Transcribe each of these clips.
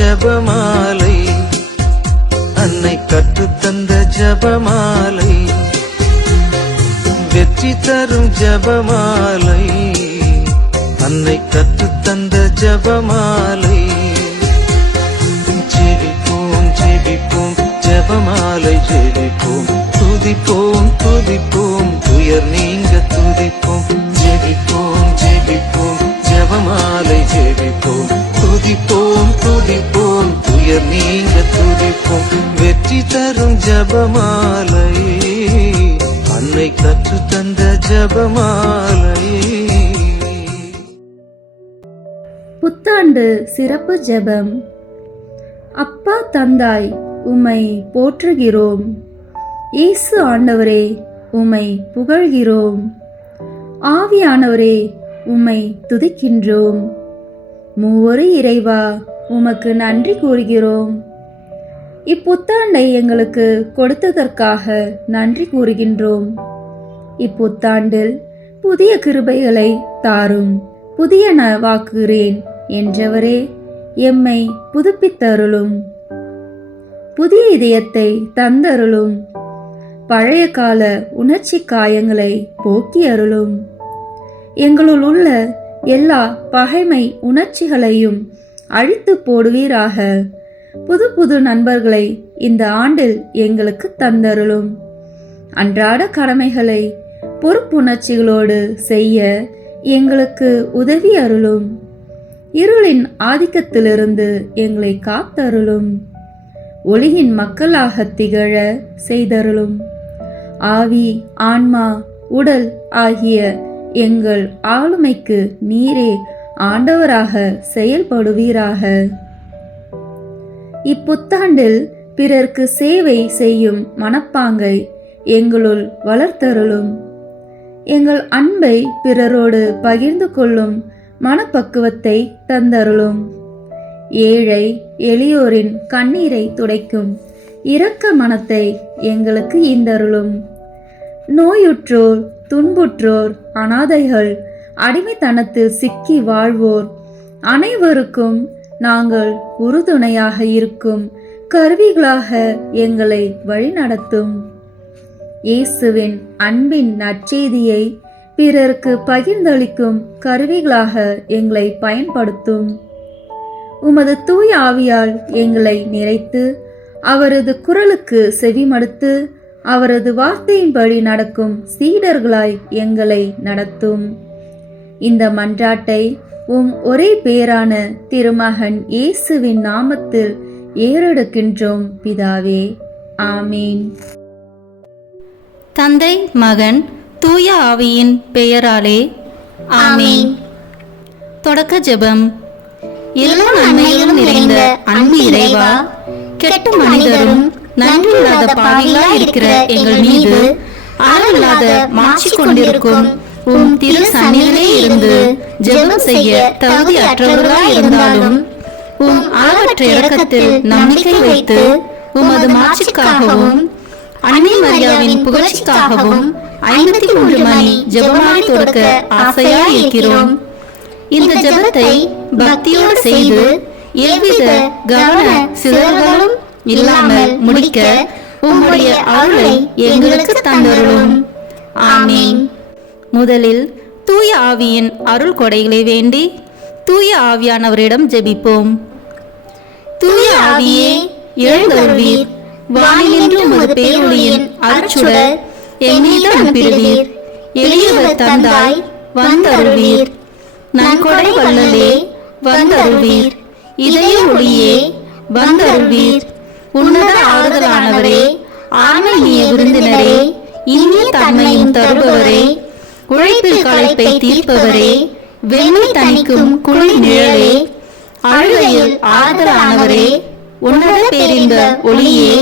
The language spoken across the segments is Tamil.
ஜபமாலை, அன்னை கற்றுத்தந்த ஜபமாலை, வெற்றி தரும் ஜபமாலை, அன்னை கற்றுத்தந்த ஜபமாலை. ஜெபிப்போம் ஜெபிப்போம் ஜபமாலை ஜெபிப்போம், துதிப்போம் துதிப்போம் துயர் நீங்க துதிப்போம். ஜெபிப்போம் ஜெபிப்போம் ஜபமாலை ஜெபிப்போம், துதிப்போம் துதிப்போம் துயர் நீங்க துதிப்போம். வெற்றி தரும் ஜபமாலை, அன்னை கற்றுத்தந்த ஜபமாலை. புத்தாண்டு சிறப்பு ஜெபம். அப்பா தந்தாய் உம்மை போற்றுகிறோம், இயேசு ஆண்டவரே உம்மை புகழ்கிறோம், ஆவியானவரே உம்மை துதிக்கின்றோம். மூவொரு இறைவா உமக்கு நன்றி கூறுகிறோம். இப்புத்தாண்டை எங்களுக்கு கொடுத்ததற்காக நன்றி கூறுகின்றோம். இப்புத்தாண்டில் புதிய கிருபைகளை தாரும், புதியன வாக்குகிறேன் என்றவரே எம்மை புதுப்பித்தருளும். புதிய இதயத்தை தந்தருளும், பழைய கால உணர்ச்சி காயங்களை போக்கி அருளும். எங்களுள் உள்ள எல்லா பகைமை உணர்ச்சிகளையும் அழித்து போடுவீராக. புது புது நண்பர்களை இந்த ஆண்டில் எங்களுக்கு தந்தருளும். அன்றாட கடமைகளை பொறுப்புணர்ச்சிகளோடு செய்ய எங்களுக்கு உதவி அருளும். இருளின் ஆதிக்கத்திலிருந்து எங்களை காத்தருளும். ஒளியின் மக்களாக திகழ செய்தருளும். ஆவி, ஆன்மா, உடல் ஆகிய எங்கள் ஆளுமைக்கு நீரே ஆண்டவராக செயல்படுவீராக. இப்புத்தாண்டில் பிறர்க்கு சேவை செய்யும் மனப்பாங்கை எங்களுள் வளர்த்தருளும். எங்கள் அன்பை பிறரோடு பகிர்ந்து கொள்ளும் மனப்பக்குவத்தை தந்தருளும். ஏழை எளியோரின் கண்ணீரை துடைக்கும் இரக்க மனத்தை எங்களுக்கு ஈந்தருளும். நோயுற்றோர், துன்புற்றோர், அனாதைகள், அடிமைத்தனத்தில் சிக்கி வாழ்வோர் அனைவருக்கும் நாங்கள் உறுதுணையாக இருக்கும் கருவிகளாக எங்களை வழிநடத்தும். இயேசுவின் அன்பின் நற்செய்தியை பிறருக்கு பகிர்ந்தளிக்கும் கருவிகளாக எங்களை பயன்படுத்தும். உமது தூய ஆவியால் எங்களை நிறைத்து அவரது குரலுக்கு செவிமடுத்து அவரது வார்த்தையின்படி நடக்கும் சீடர்களாய் எங்களை நடத்தும். இந்த மன்றாட்டை உம் ஒரே பேரான திருமகன் இயேசுவின் நாமத்தில் ஏறெடுக்கின்றோம் பிதாவே, ஆமீன். தந்தை, மகன், தூய ஆவியின் பெயராலே ஆமீன். தொடக்க ஜெபம். எல்லா நன்மையிலும் நிறைந்த அன்பு இறைவா, கெட்ட மனிதரும் நன்றியில்லாத பாவிகளாய் இருக்கிற எங்கள் மீது அளவில்லாத மாட்சி கொண்டிருக்கும் உம் திரு சந்நிதியிலே இருந்து ஜெபம் செய்ய தகுதி அற்றவர்களாய் இருந்தாலும் உம் அளவற்ற இரக்கத்தில் நம்பிக்கை வைத்து உமது மாட்சிக்காகவும் அன்னை மரியாவின் புகழ்ச்சிக்காகவும் 53 மணி ஜெபமாலை தொடக்க ஆசையாய் இருக்கிறோம். இந்த ஜெபத்தை பக்தியோடு செய்து எவ்வித கவன சிதறல்களும் இல்லாமல் முடிக்க உம்முடைய அருளை எங்களுக்கு தந்தருளும். ஆமீன். முதலில் தூய ஆவியின் அருள் கொடைகளை வேண்டி தூய ஆவியானவரிடம் ஜெபிப்போம். தூய ஆவியே எழுந்தருள்வீர், வானிலிருந்து உமது பேரொளியின் அருட்சுடர் எம்மீது அனுப்பிடுவீர். எளியவர் தந்தாய் வந்தருள்வீர், நன்கொடை வள்ளலே வந்தருள்வீர், இதய ஒளியே வந்தருள்வீர். உன்னத ஆறுதலானவரே, ஆன்மீக விருந்தினரே, இனிய தன்மையும் தருபவரே, உழைப்பில் களைப்பை தீர்ப்பவரே, வெண்மை தணிக்கும் குளிர் நிழலே, அழுகையில் ஆறுதலானவரே, உன்னத பேரின்ப ஒளியே,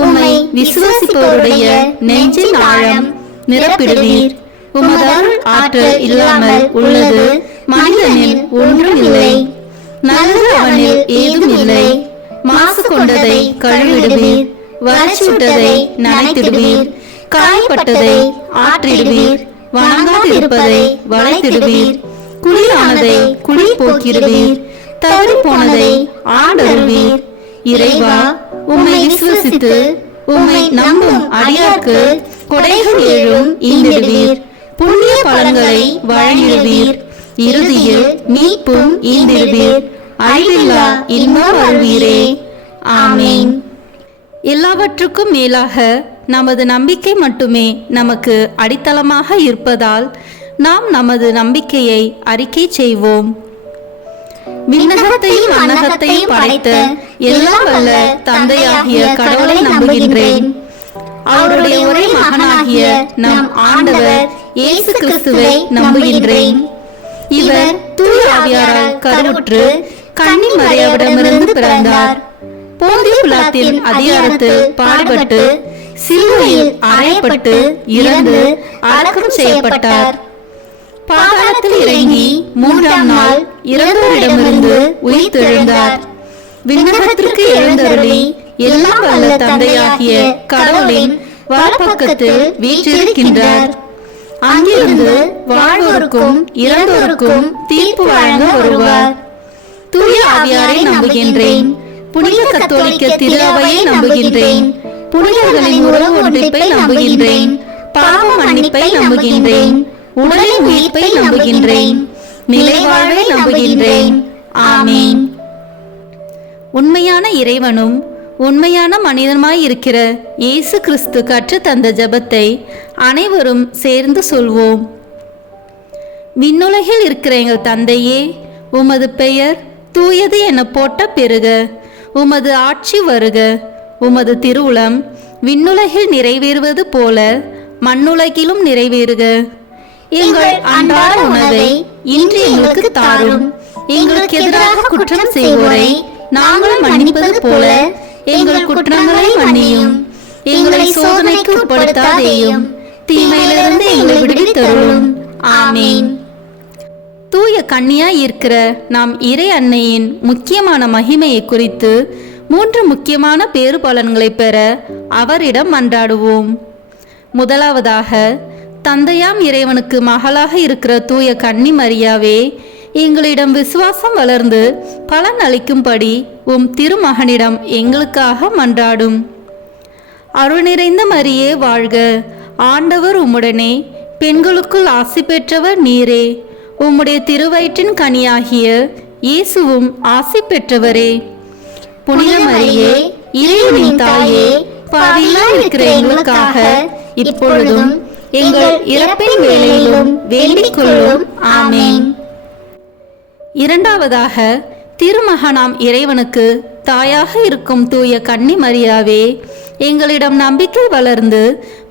உம்மை விசுவாசிப்பவருடைய நெஞ்சின் ஆழம் நிரப்பிடுவீர். உமது அருள் ஆற்றல் இல்லாமல் உள்ளது மனிதனில் ஒன்றும் இல்லை. நல்லது அவனில் ஏதும் இல்லை. மாசு கொண்டதை கழுவிடுவீர், வறட்சிவிட்டதை நனைத்திடுவீர், காயப்பட்டதை ஆற்றிடுவீர், வணங்காதிருப்பதை வளைத்திடுவீர், குளிரானதை குளிர் போக்கிடுவீர், தவறி போனதை ஆண்டருவீர். இறைவா, உம்மை விசுவசித்து உம்மை நம்பும் அடியார்க்கு கொடைகள் ஏழும் ஈந்திடுவீர். புண்ணிய பலன்களை வழங்கிடுவீர். இறுதியில் மீட்பும் ஈந்திடுவீர். அழிவில்லா இன்பம் அருள்வீரே. ஆமீன். எல்லாவற்றுக்கும் மேலாக நமது நம்பிக்கை மட்டுமே நமக்கு அடித்தளமாக இருப்பதால் நாம் நமது நம்பிக்கையை அறிக்கை செய்வோம். விண்ணகத்தையும் மண்ணகத்தையும் படைத்த எல்லாம் வல்ல தந்தையாகிய கடவுளை நம்புகின்றேன். அவருடைய ஒரே மகனாகிய நம் ஆண்டவர் இயேசு கிறிஸ்துவை நம்புகின்றேன். இவர் தூய ஆவியாரால் கருவுற்று கன்னி மரியாவிடமிருந்து பிறந்தார். போந்திய பிலாத்தின் அதிகாரத்தில் பாடுபட்டு சிலுவையில் அறையப்பட்டு இறந்து அடக்கம் செய்யப்பட்டார். பாதாளத்தில் இறங்கி 3ஆம் நாள் இறந்தோரிடமிருந்து உயிர்த்தெழுந்தார். விண்ணகத்திற்கு எழுந்தருளி எல்லாம் வல்ல தந்தையாகிய கடவுளின் வலப்பக்கத்தில் வீற்றிருக்கின்றார். அங்கிருந்து வாழ்வோருக்கும் இறந்தோருக்கும் தீர்ப்பு வழங்க வருவார். தூய ஆவியாரை நம்புகின்றேன். புனித கத்தோலிக்க திரு அவையை நம்புகின்றேன். புனிதர்களின் உறவு ஒன்றிப்பை நம்புகின்றேன். பாவ மன்னிப்பை நம்புகின்றேன். உடலின் உயிர்ப்பை நம்புகின்றேன். நிலைவாழ்வை நம்புகின்றேன். ஆமீன். உண்மையான இறைவனும் உண்மையான மனிதனுமாய் இருக்கிற இயேசு கிறிஸ்து கற்றுத் தந்த ஜெபத்தை அனைவரும் சேர்ந்து சொல்வோம். விண்ணுலகில் இருக்கிற எங்கள் தந்தையே, உமது பெயர் தூயது என போட்ட பெருக. உமது ஆட்சி வருக. உமது திருவுளம் விண்ணுலகில் நிறைவேறுவது போல மண்ணுலகிலும் நிறைவேறுக. எங்கள் அன்றாட உணவை இன்று எங்களுக்கு தாரும். எங்களுக்கு எதிராக குற்றம் செய்வோரை நாங்கள் மன்னிப்பது போல எங்கள் குற்றங்களை மன்னியும். எங்களை சோதனைக்கு உட்படுத்தாதேயும், தீமையிலிருந்து எங்களை விடுவித்தருளும். ஆமீன். தூய கன்னியாய் இருக்கிற நாம் இறை அன்னையின் முக்கியமான மகிமையை குறித்து 3 முக்கியமான பேறு பலன்களை பெற அவரிடம் மன்றாடுவோம். முதலாவதாக, தந்தையாம் இறைவனுக்கு மகளாக இருக்கிற தூய கன்னி மரியாவே, எங்களிடம் விசுவாசம் வளர்ந்து பலன் அளிக்கும்படி உம் திருமகனிடம் எங்களுக்காக மன்றாடும். அருள் நிறைந்த மரியே வாழ்க. ஆண்டவர் உம்முடனே, பெண்களுக்குள் ஆசி பெற்றவர் நீரே. உம்முடைய திருவயிற்றின் கனியாகிய இயேசுவும் ஆசி பெற்றவரே. புனித மரியே, இறைவனின் தாயே, பாவிகளாய் இருக்கிற எங்களுக்காக இப்பொழுதும் எங்கள் இறப்பின் வேளையிலும் வேண்டிக் கொள்ளும். ஆமீன். இரண்டாவதாக, திருமகனாம் இறைவனுக்கு தாயாக இருக்கும் தூய கன்னி மரியாவே, எங்களிடம் நம்பிக்கை வளர்ந்து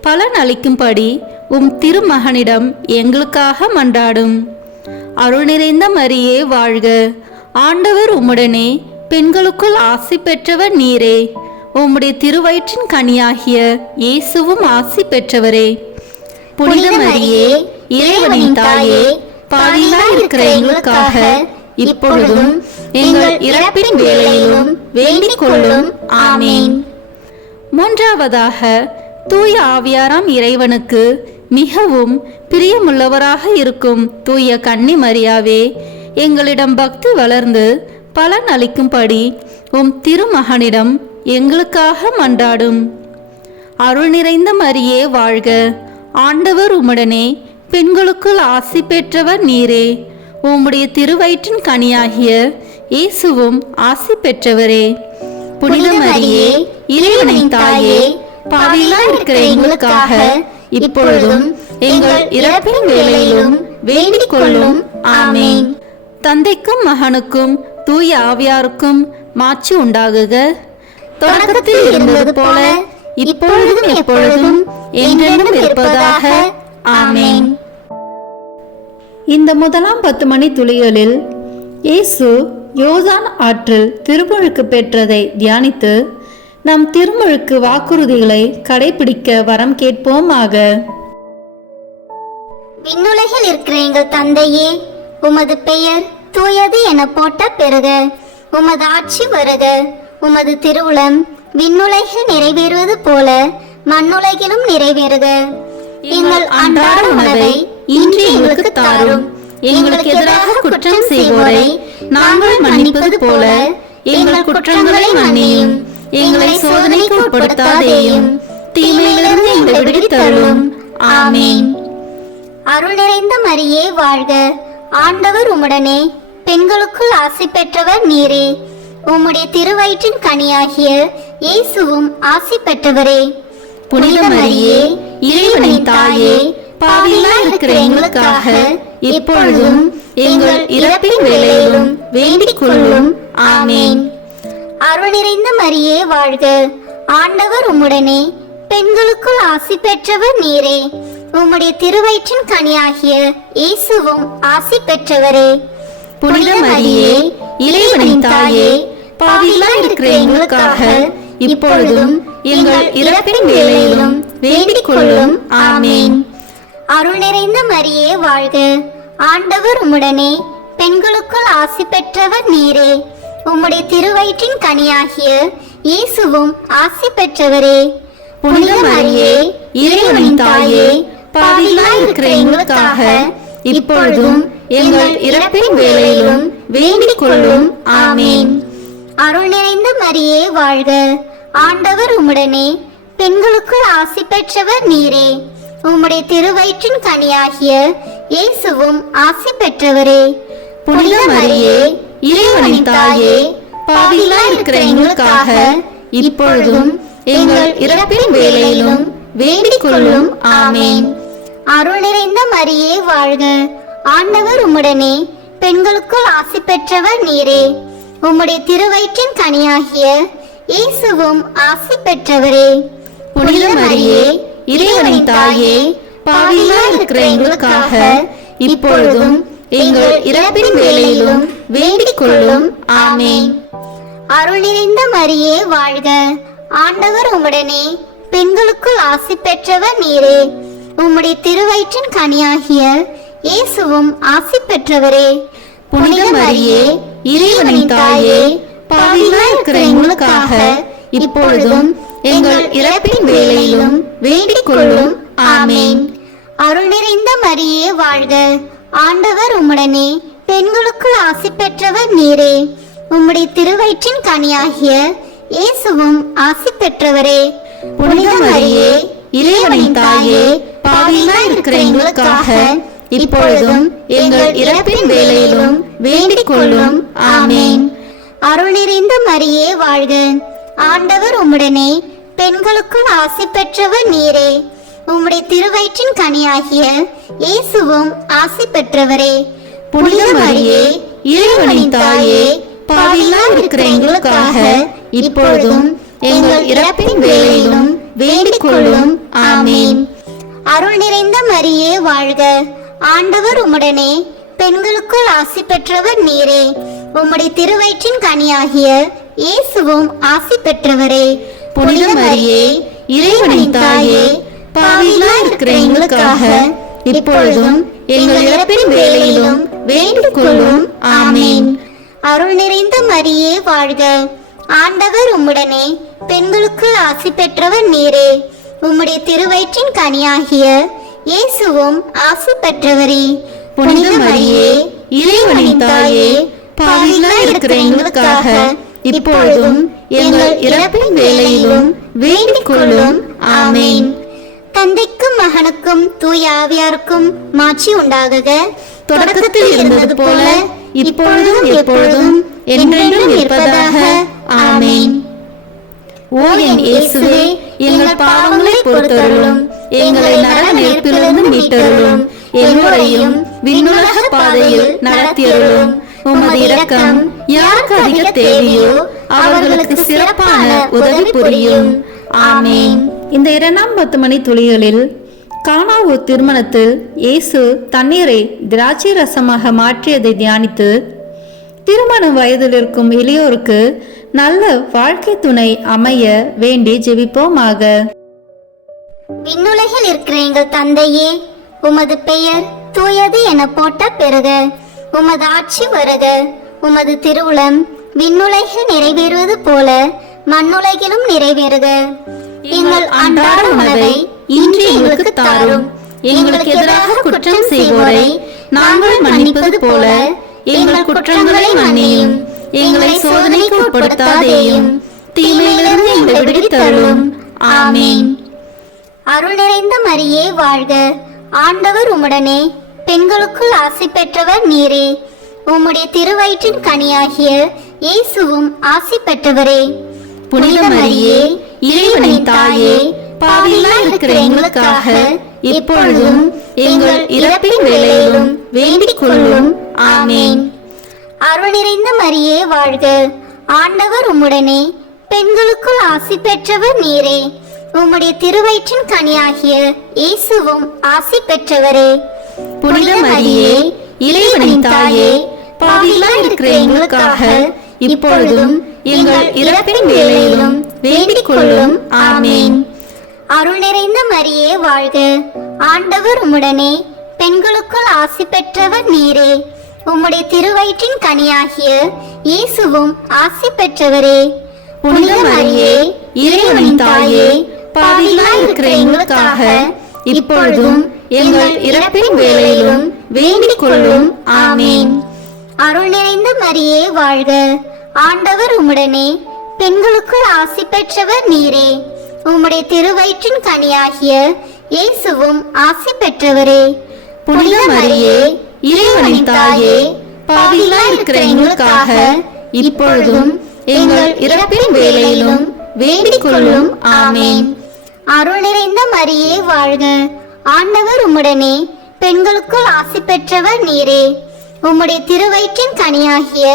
பலன் அளிக்கும்படி உம் திருமகனிடம் எங்களுக்காக மன்றாடும். அருள் நிறைந்த மரியே வாழ்க. ஆண்டவர் உம்முடனே, பெண்களுக்குள் ஆசி பெற்றவர் நீரே. உம்முடைய திருவயிற்றின் கனியாகிய இயேசுவும் ஆசி பெற்றவரே. புனித மரியே, இறைவனின் தாயே, பாவிகளாய் இருக்கிற எங்களுக்காக இப்பொழுதும் எங்கள் இறப்பின் வேளையிலும் வேண்டிக் கொள்ளும். ஆமீன். மூன்றாவதாக, தூய ஆவியாராம் இறைவனுக்கு மிகவும் பிரியமுள்ளவராக இருக்கும் தூய கன்னி மரியாவே, எங்களிடம் பக்தி வளர்ந்து பலன் அளிக்கும்படி உம் திருமகனிடம் எங்களுக்காக மன்றாடும். அருள் நிறைந்த மரியே வாழ்க. ஆண்டவர் உம்முடனே, பெண்களுக்குள் ஆசி பெற்றவர் நீரே. உம்முடைய திருவயிற்றின் கனியாகிய இயேசுவும் ஆசி பெற்றவரே. புனித மரியே, இறைவனின் தாயே, பாவிகளாய் இருக்கிற எங்களுக்காக இப்பொழுதும் எங்கள் இறப்பின் வேளையிலும் வேண்டிக் கொள்ளும். ஆமீன். தந்தைக்கும் மகனுக்கும் தூய ஆவியாருக்கும் மாட்சி உண்டாகுக. தொடக்கத்தில் இருந்தது போல இப்பொழுதும் எப்பொழுதும் என்றென்றும் இருப்பதாக. ஆமீன். இந்த முதலாம் 10 மணி துளிகளில் இயேசு யோர்தான் ஆற்றில் திருமுழுக்கு பெற்றதை தியானித்து நம் திருமுழுக்கு வாக்குறுதிகளை கடைபிடிக்க வரம் கேட்போமாக. விண்ணுலகில் இருக்கிற எங்கள் தந்தையே, உமது பெயர் தூயது என போட்ட பெருக. உமது ஆட்சி வருக. உமது திருவுளம் விண்ணுலகில் நிறைவேறுவது போல மண்ணுலகிலும் நிறைவேறுக. எங்கள் அன்றாட உணவை இன்று எங்களுக்கு தாரும். எங்களுக்கு எதிராக குற்றம் செய்வோரை நாங்கள் மன்னிப்பது போல எங்கள் குற்றங்களை மன்னியும். எங்களை சோதனைக்கு உட்படுத்தாதேயும், தீமையிலிருந்து எங்களை விடுவித்தருளும். ஆமீன். அருள் நிறைந்த மரியே வாழ்க, ஆண்டவர் உம்முடனே, பெண்களுக்குள் ஆசி பெற்றவர் நீரே. உம்முடைய திருவயிற்றின் கனியாகிய இயேசுவும் ஆசி பெற்றவரே. புனித மரியே, இறைவனின் தாயே, பாவிகளாய் இருக்கிற எங்களுக்காக இப்பொழுதும் எங்கள் இறப்பின் வேளையிலும் வேண்டிக் கொள்ளும். ஆமீன். அருள் நிறைந்த மரியே வாழ்க, ஆண்டவர் உம்முடனே, பெண்களுக்குள் ஆசி பெற்றவர் நீரே. உம்முடைய திருவயிற்றின் கனியாகிய இயேசுவும் ஆசி பெற்றவரே. புனித மரியே, இறைவனின் தாயே, பாவிகளாய் இருக்கிற எங்களுக்காக இப்பொழுதும் எங்கள் இறப்பின் வேளையிலும் வேண்டிக் கொள்ளும். ஆமீன். அருள் நிறைந்த மரியே வாழ்க, ஆண்டவர் உம்முடனே, பெண்களுக்குள் ஆசி பெற்றவர் நீரே. உம்முடைய திருவயிற்றின் கனியாகிய இயேசுவும் ஆசி பெற்றவரே. புனித மரியே, இறைவனின் தாயே, பாவிகளாய் இருக்கிற எங்களுக்காக இப்பொழுதும் எங்கள் இறப்பின் வேளையிலும் வேண்டிக் கொள்ளும். ஆமீன். அருள் நிறைந்த மரியே வாழ்க, ஆண்டவர் உம்முடனே, பெண்களுக்குள் ஆசி பெற்றவர் நீரே. உம்முடைய திருவயிற்றின் கனியாகிய இயேசுவும் ஆசி பெற்றவரே. புனித மரியே, இறைவனின் தாயே, பாவிகளாய் இருக்கிற எங்களுக்காக இப்பொழுதும் எங்கள் இறப்பின் வேளையிலும் வேண்டிக் கொள்ளும். ஆமீன். அருள் நிறைந்த மரியே வாழ்க, ஆண்டவர் உம்முடனே, பெண்களுக்குள் ஆசி பெற்றவர் நீரே. உம்முடைய திருவயிற்றின் கனியாகிய இயேசுவும் ஆசி பெற்றவரே. புனித மரியே, இறைவனின் தாயே, பாவிகளாய் இருக்கிற எங்களுக்காக இப்பொழுதும் எங்கள் இறப்பின் வேளையிலும் வேண்டிக் கொள்ளும். ஆமீன். அருள் நிறைந்த மரியே வாழ்க, ஆண்டவர் உம்முடனே, பெண்களுக்குள் ஆசி பெற்றவர் நீரே. உம்முடைய திருவயிற்றின் கனியாகிய இயேசுவும் ஆசி பெற்றவரே. புனித மரியே, இறைவனின் தாயே, பாவிகளாய் இருக்கிற எங்களுக்காக இப்பொழுதும் எங்கள் இறப்பின் வேளையிலும் வேண்டிக் கொள்ளும். ஆமீன். அருள் நிறைந்த மரியே வாழ்க, ஆண்டவர் உம்முடனே, பெண்களுக்குள் ஆசி பெற்றவர் நீரே. உம்முடைய திருவயிற்றின் கனியாகிய இயேசுவும் ஆசி பெற்றவரே. புனித மரியே, இறைவனின் தாயே, பாவிகளாய் இருக்கிற எங்களுக்காக இப்பொழுதும் எங்கள் இறப்பின் வேளையிலும் வேண்டிக் கொள்ளும். ஆமீன். அருள் நிறைந்த மரியே வாழ்க, ஆண்டவர் உம்முடனே, பெண்களுக்குள் ஆசி பெற்றவர் நீரே. உம்முடைய திருவயிற்றின் கனியாகிய இயேசுவும் ஆசி பெற்றவரே. புனித மரியே, இறைவனின் தாயே, பாவிகளாய் இருக்கிற எங்களுக்காக இப்பொழுதும் எங்கள் இறப்பின் வேளையிலும் வேண்டிக் கொள்ளும். ஆமீன். அருள் நிறைந்த மரியே வாழ்க, ஆண்டவர் உம்முடனே, பெண்களுக்குள் ஆசி பெற்றவர் நீரே. உம்முடைய திருவயிற்றின் கனியாகிய இயேசுவும் ஆசி பெற்றவரே. புனித மரியே, இறைவனின் தாயே, பாவிகளாய் இருக்கிற எங்களுக்காக இப்பொழுதும் எங்கள் இறப்பின் வேளையிலும் வேண்டிக் கொள்ளும். ஆமீன். அருள் நிறைந்த மரியே வாழ்க, ஆண்டவர் உம்முடனே, பெண்களுக்குள் ஆசி பெற்றவர் நீரே. உம்முடைய திருவயிற்றின் கனியாகிய இயேசுவும் ஆசி பெற்றவரே. புனித மரியே, இறைவனின் தாயே, பாவிகளாய் இருக்கிற எங்களுக்காக இப்பொழுதும் எங்கள் இறப்பின் வேளையிலும் வேண்டிக் கொள்ளும். ஆமீன். தந்தைக்கும் மகனுக்கும் தூய ஆவியாருக்கும் மாட்சி உண்டாகுக. தொடக்கத்தில் இருந்தது போல இப்பொழுதும் எப்பொழுதும் என்றென்றும் இருப்பதாக. ஆமீன். ஓ என் இயேசுவே, எங்கள் பாவங்களை பொறுத்தருளும், எங்களை நரக நெருப்பிலிருந்து மீட்டருளும், எல்லோரையும் விண்ணுலக பாதையில் நடத்தியருளும். உமது இரக்கம் யாருக்கு அதிக தேவையோ அவர்களுக்கு சிறப்பான உதவி புரியும். ஆமீன். இந்த 2ஆம் 10 மணி துளிகளில் கானாவூர் திருமணத்தில் இயேசு தண்ணீரை திராட்சை ரசமாக மாற்றியதை தியானித்து திருமண வயதில் இருக்கும் இளையோருக்கு நல்ல வாழ்க்கை துணை அமைய வேண்டி ஜெபிப்போமாக. விண்ணுலகில் இருக்கிற எங்கள் தந்தையே, உமது பெயர் தூயது என போட்ட பெறுக. உமது ஆட்சி வருக. உமது திருவுளம் விண்ணுலகில் நிறைவேறுவது போல மண்ணுலகிலும் நிறைவேறுக. எங்கள் அன்றாட உணவை இன்று எங்களுக்கு தாரும். எங்களுக்கு எதிராக குற்றம் செய்வோரை நாங்கள் மன்னிப்பது போல எங்கள் குற்றங்களை மன்னியும். எங்களை சோதனைக்கு உட்படுத்தாதேயும், தீமையிலிருந்து எங்களை விடுவித்தருளும். ஆமீன். அருள் நிறைந்த மரியே வாழ்க, ஆண்டவர் உம்முடனே, பெண்களுக்குள் ஆசி பெற்றவர் நீரே. உம்முடைய திருவயிற்றின் கனியாகிய இயேசுவும் ஆசி பெற்றவரே. புனித மரியே, இறைவனின் தாயே, பாவிகளாய் இருக்கிற எங்களுக்காக இப்பொழுதும் எங்கள் இறப்பின் வேளையிலும் வேண்டிக் கொள்ளும். ஆமீன். அருள் நிறைந்த மரியே வாழ்க, ஆண்டவர் உம்முடனே, பெண்களுக்குள் ஆசி பெற்றவர் நீரே. உம்முடைய திருவயிற்றின் கனியாகிய இயேசுவும் ஆசி பெற்றவரே. புனித மரியே, இறைவனின் தாயே, பாவிகளாய் இருக்கிற எங்களுக்காக இப்பொழுதும் எங்கள் இறப்பின் வேளையிலும் வேண்டிக் கொள்ளும். ஆமீன். அருள் நிறைந்த மரியே வாழ்க, ஆண்டவர் உம்முடனே, பெண்களுக்குள் ஆசி பெற்றவர் நீரே. உம்முடைய திருவயிற்றின் கனியாகிய இயேசுவும் ஆசி பெற்றவரே. புனித மரியே, இறைவனின் தாயே, பாவிகளாய் இருக்கிற எங்களுக்காக இப்பொழுதும் எங்கள் இறப்பின் வேளையிலும் வேண்டிக் கொள்ளும். ஆமீன். அருள் நிறைந்த மரியே வாழ்க, ஆண்டவர் உம்முடனே, பெண்களுக்குள் ஆசி பெற்றவர் நீரே. உம்முடைய திருவயிற்றின் கனியாகிய இயேசுவும் ஆசி பெற்றவரே. புனித மரியே, இறைவனின் தாயே, பாவிகளாய் இருக்கிற எங்களுக்காக இப்பொழுதும் எங்கள் இறப்பின் வேளையிலும் வேண்டிக் கொள்ளும். ஆமீன். அருள் நிறைந்த மரியே வாழ்க, ஆண்டவர் உம்முடனே, பெண்களுக்குள் ஆசி பெற்றவர் நீரே. உம்முடைய திருவயிற்றின் கனியாகிய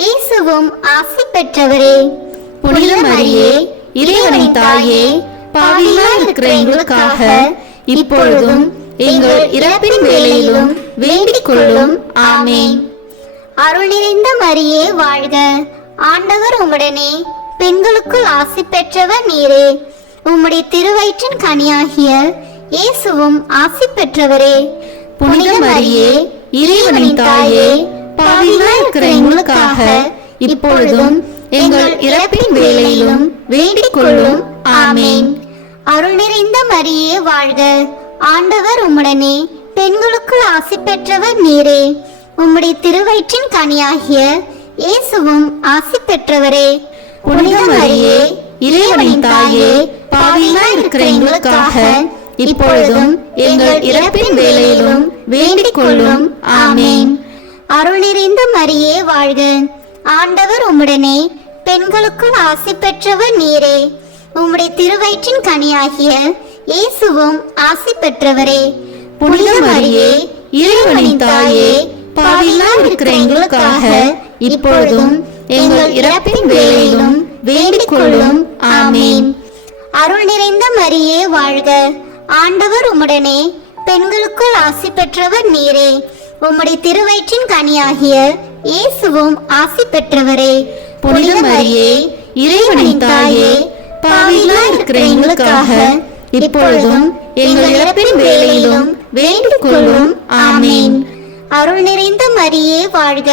இயேசுவும் ஆசி பெற்றவரே. புனித மரியே, இறைவனின் தாயே, பாவிகளாய் இருக்கிற எங்களுக்காக இப்பொழுதும் எங்கள் இறப்பின் வேளையிலும் வேண்டிக் கொள்ளும். ஆமீன். அருள் நிறைந்த மரியே வாழ்க, ஆண்டவர் உம்முடனே, பெண்களுக்குள் ஆசி பெற்றவர் நீரே. உம்முடைய திருவயிற்றின் கனியாகிய இயேசுவும் ஆசி பெற்றவரே. புனித மரியே, இறைவனின் தாயே, பாவிகளாய் இருக்கிற எங்களுக்காக இப்பொழுதும் எங்கள் இறப்பின் வேளையிலும் வேண்டிக் கொள்ளும். ஆமீன். அருள் நிறைந்த மரியே வாழ்க, ஆண்டவர் உம்முடனே, பெண்களுக்குள் ஆசி பெற்றவர் நீரே. உம்முடைய திருவயிற்றின் கனியாகிய இயேசுவும் ஆசி பெற்றவரே. புனித மரியே, இறைவனின் தாயே, பாவிகளாய் இருக்கிற எங்களுக்காக இப்பொழுதும் எங்கள் இறப்பின் வேளையிலும் வேண்டிக் கொள்ளும். ஆமீன். அருள் நிறைந்த மரியே வாழ்க, ஆண்டவர் உம்முடனே, பெண்களுக்குள் ஆசி பெற்றவர் நீரே. உம்முடைய திருவயிற்றின் கனியாகிய இயேசுவும் ஆசி பெற்றவரே. புனித மரியே, இறைவனின் தாயே, பாவிகளாய் இருக்கிற எங்களுக்காக இப்பொழுதும் எங்கள் இறப்பின் வேளையிலும் வேண்டிக் கொள்ளும். ஆமீன். அருள் நிறைந்த மரியே வாழ்க, ஆண்டவர் உம்முடனே, பெண்களுக்குள் ஆசி பெற்றவர் நீரே. உம்முடைய திருவயிற்றின் கனியாகிய இயேசுவும் ஆசி பெற்றவரே. புனித மரியே, இறைவனின் தாயே, பாவிகளாய் இருக்கிற எங்களுக்காக இப்பொழுதும் எங்கள் இறப்பின் வேளையிலும் வேண்டிக் கொள்ளும். ஆமீன். அருள் நிறைந்த மரியே வாழ்க,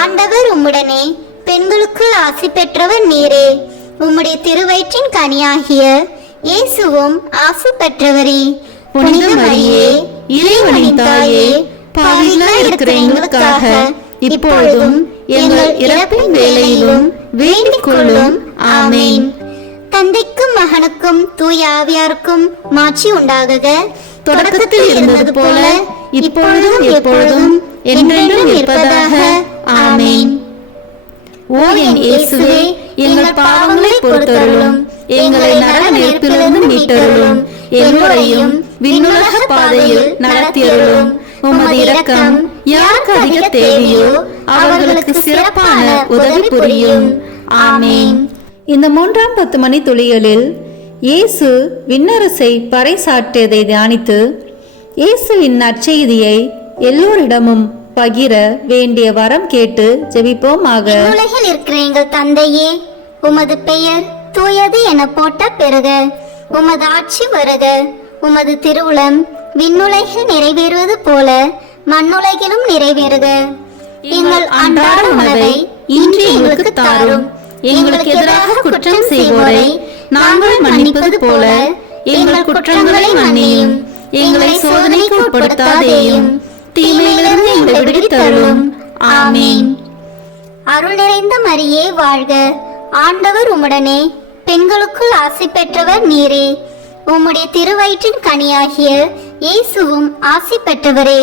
ஆண்டவர் உம்முடனே, பெண்களுக்குள் ஆசி பெற்றவர் நீரே. உம்முடைய திருவயிற்றின் கனியாகிய இயேசுவும் ஆசி பெற்றவரே. புனித மரியே, இறைவனின் தாயே, பாவிகளாய் இருக்கிற எங்களுக்காக இப்பொழுதும் எங்கள் இறப்பின் வேளையிலும் வேண்டிக் கொள்ளும். ஆமீன். தந்தைக்கும் மகனுக்கும் தூய ஆவியாருக்கும் மாட்சி உண்டாகுக. தொடக்கத்தில் இருந்தது போல இப்பொழுதும் எப்பொழுதும் என்றென்றும் இருப்பதாக. ஆமீன். ஓ என் இயேசுவே, எங்கள் பாவங்களை பொறுத்தருளும், எங்களை நரக நெருப்பிலிருந்து மீட்டருளும், எல்லோரையும் விண்ணுலக பாதையில் நடத்தியருளும். உமது இரக்கம் யாருக்கு அதிக தேவையோ அவர்களுக்கு சிறப்பான உதவி புரியும். ஆமீன். இந்த 3ஆம் 10 மணி துளிகளில் இயேசு விண்ணரசை பறைசாற்றியதை தியானித்து இயேசுவின் நற்செய்தியை எல்லோரிடமும் பகிர வேண்டிய வரம் கேட்டு ஜெபிப்போமாக. உலகில் இருக்கிற எங்கள் தந்தையே, உமது பெயர் தூயது என போட்ட பெறுக. உமது ஆட்சி வருக. உமது திருவுளம் விண்ணுலகில் நிறைவேறுவது போல மண்ணுலகிலும் நிறைவேறுக. எங்கள் அன்றாட உணவை இன்று எங்களுக்கு தாரும். எங்களுக்கு எதிராக குற்றம் செய்வோரை நாங்கள் மன்னிப்பது போல எங்கள் குற்றங்களை மன்னியும். எங்களை சோதனைக்கு உட்படுத்தாதேயும், தீமையிலிருந்து எங்களை விடுவித்தருளும். ஆமீன். அருள் நிறைந்த மரியே வாழ்க, ஆண்டவர் உம்முடனே, பெண்களுக்குள் ஆசி பெற்றவர் நீரே. உம்முடைய திருவயிற்றின் கனியாகிய இயேசுவும் ஆசி பெற்றவரே.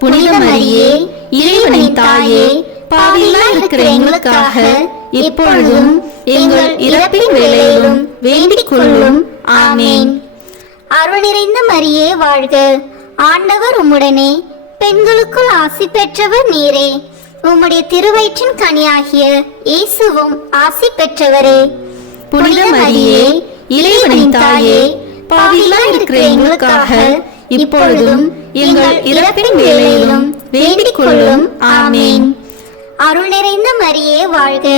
புனித மரியே, இறைவனின் தாயே, பாவிகளாய் இருக்கிற எங்களுக்காக இப்பொழுதும் எங்கள் இறப்பின் வேளையிலும் வேண்டிக் கொள்ளும். ஆமீன். அருள் நிறைந்த மரியே வாழ்க, ஆண்டவர் உம்முடனே, பெண்களுக்குள் ஆசி பெற்றவர் நீரே. உம்முடைய திருவயிற்றின் கனியாகிய இயேசுவும் ஆசி பெற்றவரே. புனித மரியே, இறைவனின் தாயே, பாவிகளாய் இருக்கிற எங்களுக்காக இப்பொழுதும் எங்கள் இறப்பின் வேளையிலும் வேண்டிக் கொள்ளும். ஆமீன். அருள் நிறைந்த மரியே வாழ்க,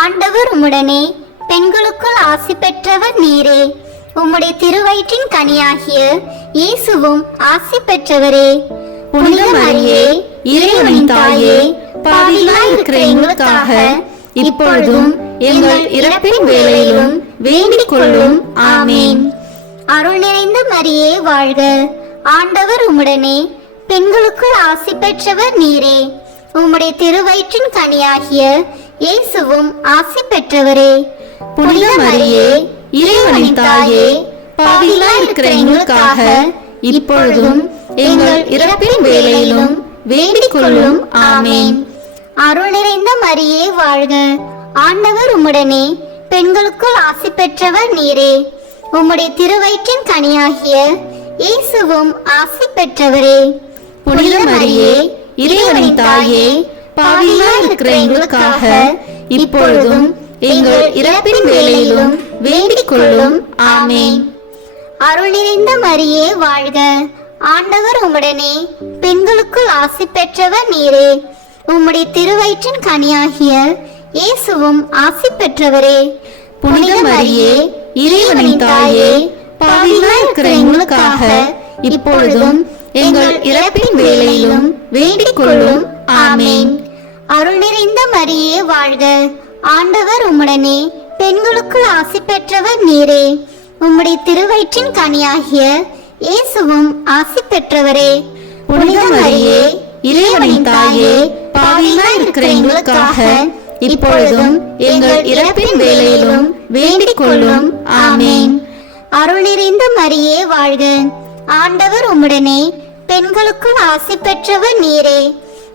ஆண்டவர் உம்முடனே, பெண்களுக்குள் ஆசி பெற்றவர் நீரே. உம்முடைய திருவயிற்றின் கனியாகிய இயேசுவும் ஆசி பெற்றவரே. புனித மரியே, இறைவனின் தாயே, பாவிகளாய் இருக்கிற எங்களுக்காக இப்பொழுதும் எங்கள் இறப்பின் வேளையிலும் வேண்டிக் கொள்ளும். ஆமீன். அருள் நிறைந்த மரியே வாழ்க, ஆண்டவர் உம்முடனே, பெண்களுக்குள் ஆசி பெற்றவர் நீரே. உம்முடைய திருவயிற்றின் கனியாகிய இயேசுவும் ஆசி பெற்றவரே. புனித மரியே, இறைவனின் தாயே, பாவிகளாய் இருக்கிற எங்களுக்காக இப்பொழுதும் எங்கள் இறப்பின் வேளையிலும் வேண்டிக் கொள்ளும். ஆமீன். அருள் நிறைந்த மரியே வாழ்க, ஆண்டவர் உம்முடனே, பெண்களுக்குள் ஆசி பெற்றவர் நீரே. உம்முடைய திருவயிற்றின் கனியாகிய இயேசுவும் ஆசி பெற்றவரே. புனித மரியே, இறைவனின் தாயே, பாவிகளாய் இருக்கிற எங்களுக்காக இப்பொழுதும் எங்கள் இறப்பின் வேளையிலும் வேண்டிக் கொள்ளும். ஆமீன். அருள் நிறைந்த மரியே வாழ்க, ஆண்டவர் உம்முடனே, பெண்களுக்குள் ஆசி பெற்றவர் நீரே. உம்முடைய திருவயிற்றின் கனியாகிய இயேசுவும் ஆசி பெற்றவரே. புனித மரியே, இறைவனின் தாயே, பாவிகளாய் இருக்கிற எங்களுக்காக இப்பொழுதும் எங்கள் இறப்பின் வேளையிலும் வேண்டிக் கொள்ளும். ஆமீன். அருள் நிறைந்த மரியே வாழ்க, ஆண்டவர் உம்முடனே, பெண்களுக்குள் ஆசி பெற்றவர் நீரே. உம்முடைய திருவயிற்றின் கனியாகிய இயேசுவும் ஆசி பெற்றவரே. புனித மரியே, இறைவனின் தாயே, பாவிகளாய் இருக்கிற எங்களுக்காக இப்பொழுதும் எங்கள் இறப்பின் வேளையிலும் வேண்டிக் கொள்ளும். ஆமீன். அருள் நிறைந்த மரியே வாழ்க, ஆண்டவர் உம்முடனே, பெண்களுக்குள் ஆசி பெற்றவர் நீரே.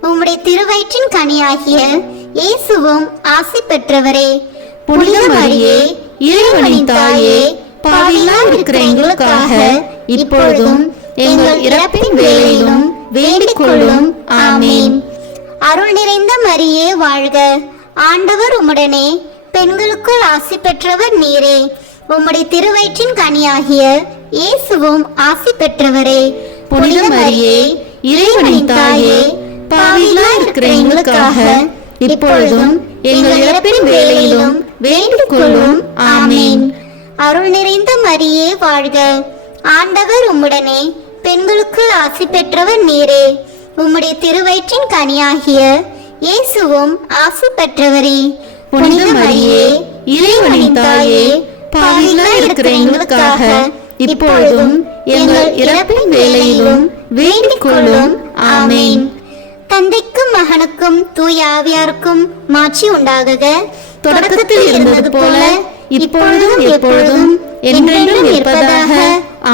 உம்முடைய திருவயிற்றின் கனியாகிய இயேசுவும் ஆசி பெற்றவரே. புனித மரியே, இறைவனின் தாயே, பாவிகளாய் இருக்கிற எங்களுக்காக இப்பொழுதும் எங்கள் இறப்பின் வேளையிலும் வேண்டிக் கொள்ளும். ஆமீன். அருள் நிறைந்த மரியே வாழ்க, ஆண்டவர் உம்முடனே, பெண்களுக்குள் ஆசி பெற்றவர் நீரே. உம்முடைய திருவயிற்றின் கனியாகிய இயேசுவும் ஆசி பெற்றவரே. புனித மரியே, இறைவனின் தாயே, பாவிகளாய் இருக்கிற எங்களுக்காக இப்பொழுதும் எங்கள் இறப்பின் வேளையிலும் வேண்டிக் கொள்ளும். ஆமீன். அருள் நிறைந்த மரியே வாழ்க, ஆண்டவர் உம்முடனே, பெண்களுக்குள் ஆசி பெற்றவர் நீரே. உம்முடைய திருவயிற்றின் கனியாகிய இயேசுவும் ஆசி பெற்றவரே. புனித மரியே, இறைவனின் தாயே, பாவிகளாய் இருக்கிற எங்களுக்காக இப்பொழுதும் எங்கள் இறப்பின் வேளையிலும் வேண்டிக் கொள்ளும். ஆமீன். தந்தைக்கும் மகனுக்கும் தூய ஆவியாருக்கும் மாட்சி உண்டாகுக. தொடக்கத்தில் இருந்தது போல இப்பொழுதும் எப்பொழுதும் என்றென்றும் இருப்பதாக.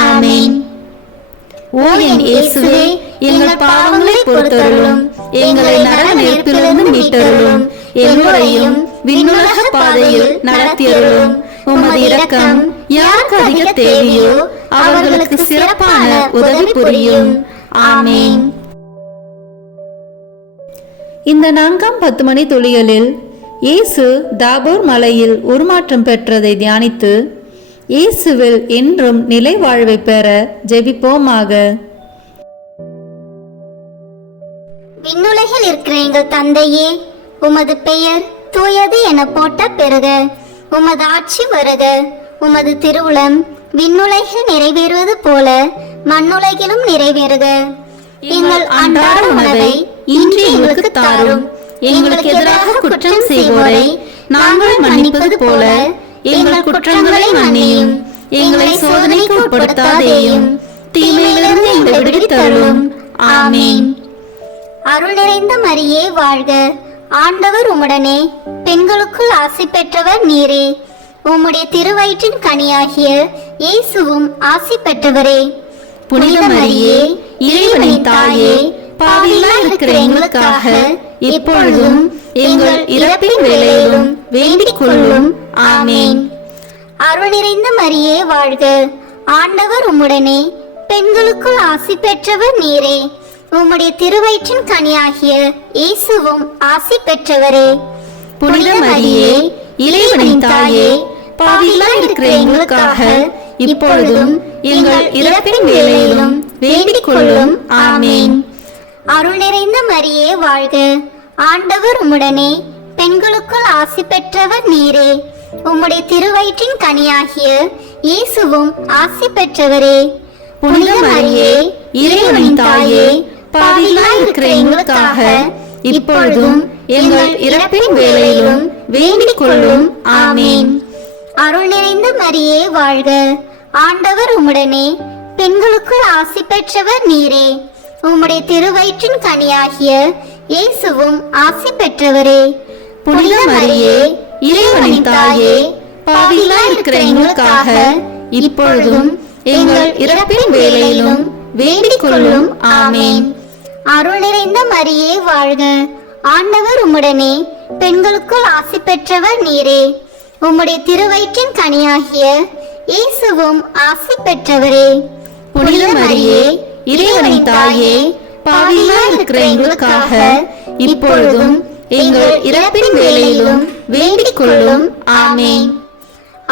ஆமீன். ஓ என் இயேசுவே, எங்கள் பாவங்களை பொறுத்தருளும், எங்களை நரக நெருப்பிலிருந்து மீட்டருளும், எல்லோரையும் விண்ணுலக பாதையில் நடத்தியருளும். உமது இரக்கம் யாருக்கு அதிக தேவையோ அவர்களுக்கு சிறப்பான உதவி புரியும். ஆமீன். இந்த 4ஆம் 10 மணி துளிகளில் இயேசு தாபோர் மலையில் உருமாற்றம் பெற்றதை தியானித்து இயேசுவில் என்றும் நிலை வாழ்வை பெற ஜெபிப்போமாக. விண்ணுலகில் இருக்கிற எங்கள் தந்தையே, உமது பெயர் தூயது என போட்ட பெறுக. உமது ஆட்சி வருக. உமது திருவுளம் விண்ணுலகில் நிறைவேறுவது போல மண்ணுலகிலும் நிறைவேறுக. எங்கள் அன்றாட உணவை இன்று எங்களுக்கு தாரும். எங்களுக்கு எதிராக குற்றம் செய்வோரை நாங்கள் மன்னிப்பது போல எங்கள் குற்றங்களை மன்னியும். எங்களை சோதனைக்கு உட்படுத்தாதேயும், தீமையிலிருந்து எங்களை விடுவித்தருளும். ஆமீன். அருள் நிறைந்த மரியே வாழ்க, ஆண்டவர் உம்முடனே, பெண்களுக்குள் ஆசி பெற்றவர் நீரே. உம்முடைய திருவயிற்றின் கனியாகிய இயேசுவும் ஆசி பெற்றவரே. புனித மரியே, இறைவனின் தாயே, பாவிகளாய் இருக்கிற எங்களுக்காக இப்பொழுதும் எங்கள் இறப்பின் வேளையிலும் வேண்டிக் கொள்ளும். ஆமேன். அருள் நிறைந்த மரியே வாழ்க, ஆண்டவர் உம்முடனே, பெண்களுக்குள் ஆசி பெற்றவர் நீரே. உம்முடைய திருவயிற்றின் கனியாகிய இயேசுவும் ஆசி பெற்றவரே. புனித மரியே, இறைவனின் தாயே, பாவிகளாய் இருக்கிற எங்களுக்காக இப்பொழுதும் எங்கள் இறப்பின் வேளையிலும் வேண்டிக் கொள்ளும். ஆமேன். அருள் நிறைந்த மரியே வாழ்க, ஆண்டவர் உம்முடனே, பெண்களுக்குள் ஆசி பெற்றவர் நீரே. உம்முடைய திருவயிற்றின் கனியாகிய இயேசுவும் ஆசி பெற்றவரே. புனித மரியே, இறைவனின் தாயே, பாவிகளாய் இருக்கிற எங்களுக்காக இப்பொழுதும் எங்கள் இறப்பின் வேளையிலும் வேண்டிக் கொள்ளும். ஆமேன். அருள் நிறைந்த மரியே வாழ்க, ஆண்டவர் உம்முடனே, பெண்களுக்குள் ஆசி பெற்றவர் நீரே. உம்முடைய திருவயிற்றின் கனியாகிய இயேசுவும் ஆசி பெற்றவரே. புனித மரியே, இறைவனின் தாயே, பாவிகளாய் இருக்கிற எங்களுக்காக இப்பொழுதும் எங்கள் இறப்பின் வேளையிலும் வேண்டிக் கொள்ளும். ஆமேன். அருள் நிறைந்த மரியே வாழ்க, ஆண்டவர் உம்முடனே, பெண்களுக்குள் ஆசி பெற்றவர் நீரே. உம்முடைய திருவயிற்றின் கனியாகிய இயேசுவும் ஆசி பெற்றவரே. புனித மரியே, இறைவனின் தாயே, பாவிகளாய் இருக்கிற எங்களுக்காக இப்பொழுதும் எங்கள் இறப்பின் வேளையிலும் வேண்டிக் கொள்ளும். ஆமேன்.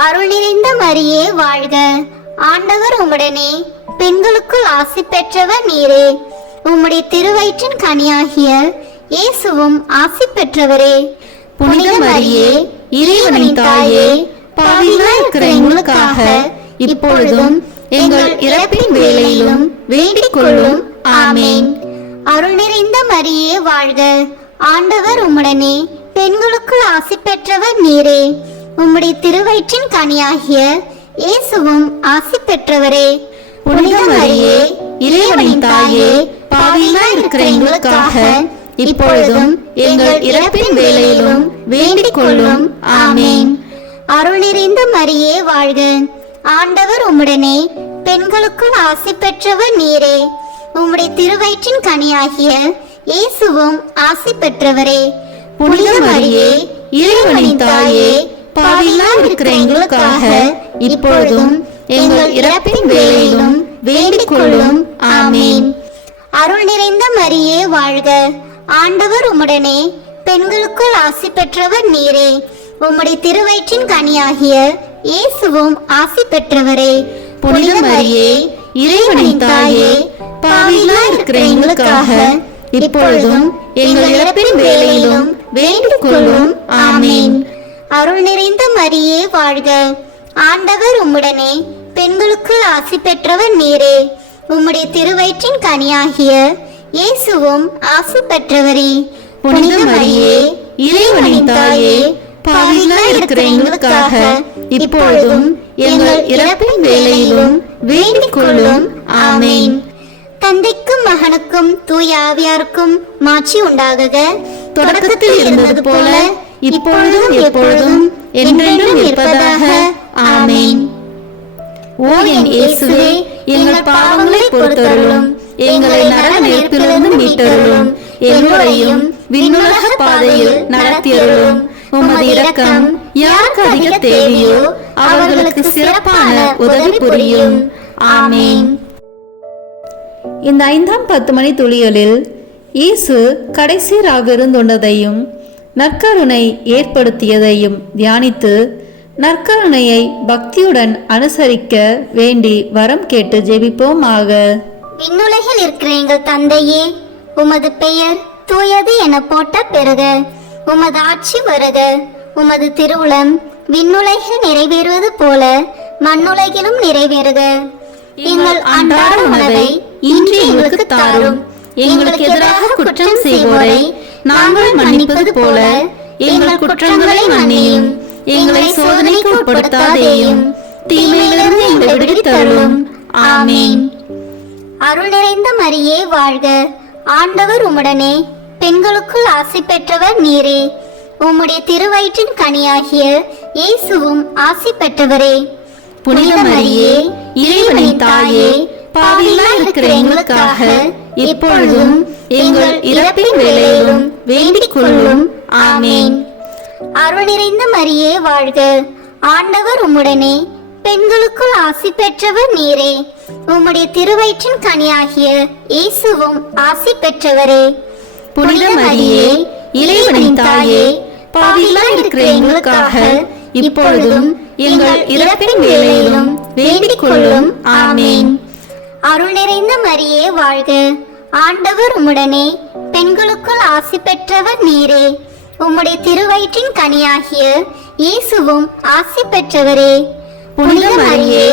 அருள் நிறைந்த மரியே வாழ்க, ஆண்டவர் உம்முடனே, பெண்களுக்குள் ஆசி பெற்றவர் நீரே. உம்முடைய திருவயிற்றின் கனியாகிய இயேசுவும் ஆசி பெற்றவரே. புனித மரியே, இறைவனின் தாயே, பாவிகளாய் இருக்கிற எங்களுக்காக இப்பொழுதும் எங்கள் இறப்பின் வேளையிலும் வேண்டிக் கொள்ளும். ஆமேன். அருள் நிறைந்த மரியே வாழ்க, ஆண்டவர் உம்முடனே, பெண்களுக்குள் ஆசி பெற்றவர் நீரே. உம்முடைய திருவயிற்றின் கனியாகிய இயேசுவும் ஆசி பெற்றவரே. புனித மரியே, இறைவனின் தாயே, பாவிகளாய் இருக்கிற எங்களுக்காக இப்பொழுதும் எங்கள் இறப்பின் வேளையிலும் வேண்டிக் கொள்ளும். ஆமேன். அருள் நிறைந்த மரியே வாழ்க, ஆண்டவர் உம்முடனே, பெண்களுக்குள் ஆசி பெற்றவர் நீரே. உம்முடைய திருவயிற்றின் கனியாகிய இயேசுவும் ஆசி பெற்றவரே. புனித மரியே, இறைவனின் தாயே, பாவிகளாய் இருக்கிற எங்களுக்காக இப்பொழுதும் எங்கள் இறப்பின் வேளையிலும் வேண்டிக் கொள்ளும். ஆமேன். அருள் நிறைந்த மரியே வாழ்க, ஆண்டவர் உம்முடனே, பெண்களுக்குள் ஆசி பெற்றவர் நீரே. உம்முடைய திருவயிற்றின் கனியாகிய இயேசுவும் ஆசி பெற்றவரே. புனித மரியே, இறைவனின் தாயே, பாவிகளாய் இருக்கிற எங்களுக்காக இப்பொழுதும் எங்கள் இறப்பின் வேளையிலும் வேண்டிக் கொள்ளும். ஆமேன். அருள் நிறைந்த மரியே வாழ்க, ஆண்டவர் உம்முடனே, பெண்களுக்குள் ஆசி பெற்றவர் நீரே. உம்முடைய திருவயிற்றின் கனியாகிய இயேசுவும் ஆசி பெற்றவரே. புனித மரியே, இறைவனின் தாயே, பாவிகளாய் இருக்கிற எங்களுக்காக இப்பொழுதும் எங்கள் இறப்பின் வேளையிலும் வேண்டிக் கொள்ளும். ஆமேன். தந்தைக்கும் மகனுக்கும் தூய ஆவியாருக்கும் மாட்சி உண்டாகுக. தொடக்கத்தில் இருந்தது போல இப்பொழுதும் எப்பொழுதும் என்றென்றும் இருப்பதாக. ஆமேன். ஓ என் இயேசுவே, எங்கள் பாவங்களை பொறுத்தருளும், எங்களை நரக நெருப்பிலிருந்து மீட்டருளும், எல்லோரையும் விண்ணுலக பாதையில் நடத்தியருளும். உமது இரக்கம் யாருக்கு அதிக தேவையோ அவர்களுக்கு சிறப்பான உதவி புரியும். ஆமேன். இந்த 5ஆம் 10 மணி துளிகளில் இயேசு கடைசி ராவிருந்துண்டதையும் நற்கருணை ஏற்படுத்தியதையும் தியானித்து நற்கருணையை பக்தியுடன் அனுசரிக்க வேண்டி வரம் கேட்டு ஜெபிப்போமாக. விண்ணுலகில் இருக்கிற எங்கள் தந்தையே, உமது பெயர் தூயது என போட்ட பெறுக. உமது ஆட்சி வருக. உமது திருவுளம் விண்ணுலகில் நிறைவேறுவது போல மண்ணுலகிலும் நிறைவேறுக. எங்கள் அன்றாட உணவை இன்று எங்களுக்கு தாரும். எங்களுக்கு எதிராக குற்றம் செய்வோரை நாங்கள் மன்னிப்பது போல எங்கள் குற்றங்களை மன்னியும். எங்களை சோதனைக்கு உட்படுத்தாதேயும், தீமையிலிருந்து எங்களை விடுவித்தருளும். ஆமேன். அருள் நிறைந்த மரியே வாழ்க, ஆண்டவர் உம்முடனே பெண்களுக்குள் ஆசி பெற்றவர் நீரே. உம்முடைய திருவயிற்றின் கனியாகிய இயேசுவும் ஆசி பெற்றவரே. புனித மரியே, இறைவனின் தாயே, பாவிகளாய் இருக்கிற எங்களுக்காக இப்பொழுதும் எங்கள் இறப்பின் வேளையிலும் வேண்டிக் கொள்ளும். ஆமேன். அருள் நிறைந்த மரியே வாழ்க. ஆண்டவர் உம்முடனே பெண்களுக்குள் ஆசி பெற்றவர் நீரே. உம்முடைய திருவயிற்றின் கனியாகிய இயேசுவும் ஆசி பெற்றவரே. புனித மரியே, இறைவனின் தாயே, பாவிகளாய் இருக்கிற எங்களுக்காக இப்பொழுதும் எங்கள் இறப்பின் வேளையிலும் வேண்டிக் கொள்ளும். ஆமேன். அருள் நிறைந்த மரியே வாழ்க. ஆண்டவர் உம்முடனே பெண்களுக்குள் ஆசி பெற்றவர் நீரே. உம்முடைய திருவயிற்றின் கனியாகிய இயேசுவும் ஆசி பெற்றவரே. புனித மரியே,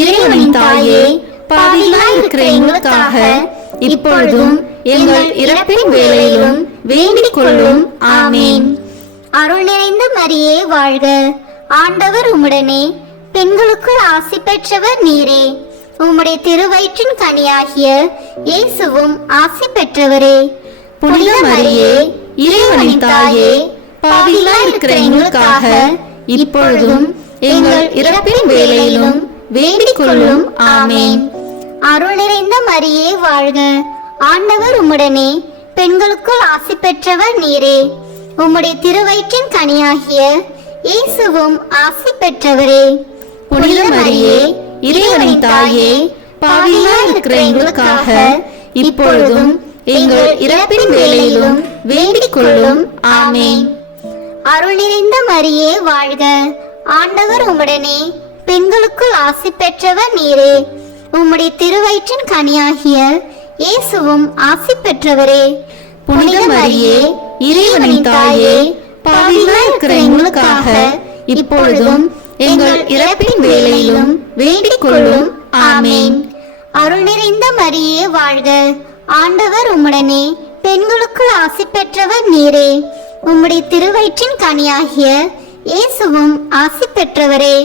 இறைவனின் தாயே, பாவிகளாய் இருக்கிற எங்களுக்காக இப்பொழுதும் எங்கள் இறப்பின் வேளையிலும் வேண்டிக் கொள்ளும். ஆமேன். அருள் நிறைந்த மரியே வாழ்க. ஆண்டவர் உம்முடனே பெண்களுக்குள் ஆசி பெற்றவர் நீரே. உம்முடைய திருவயிற்றின் கனியாகிய இயேசுவும் ஆசி பெற்றவரே. புனித மரியே, இறைவனின் தாயே, பாவிகளாய் இருக்கிற எங்களுக்காக இப்பொழுதும் எங்கள் இறப்பின் வேளையிலும் வேண்டிக் கொள்ளும். ஆமேன். அருள் நிறைந்த மரியே வாழ்க. ஆண்டவர் உம்முடனே பெண்களுக்குள் ஆசி பெற்றவர் நீரே. உம்முடைய திருவயிற்றின் கனியாகிய இயேசுவும் ஆசி பெற்றவரே. புனித மரியே, இறைவனின் தாயே, பாவிகளாய் இருக்கிற எங்களுக்காக இப்பொழுதும் எங்கள் இறப்பின் வேளையிலும் வேண்டிக் கொள்ளும். ஆமேன். அருள் நிறைந்த மரியே வாழ்க. ஆண்டவர் உம்முடனே பெண்களுக்குள் ஆசி பெற்றவர் நீரே. உம்முடைய திருவயிற்றின் கனியாகிய இயேசுவும் ஆசி பெற்றவரே. புனித மரியே, இறைவனின் தாயே, பாவிகளாய் இருக்கிற எங்களுக்காக இப்பொழுதும் எங்கள் இறப்பின் வேளையிலும் வேண்டிக் கொள்ளும். ஆமேன். அருள் நிறைந்த மரியே வாழ்க. ஆண்டவர் உம்முடனே பெண்களுக்குள் ஆசி பெற்றவர் நீரே. உம்முடைய திருவயிற்றின் கனியாகிய இயேசுவும் ஆசி பெற்றவரே.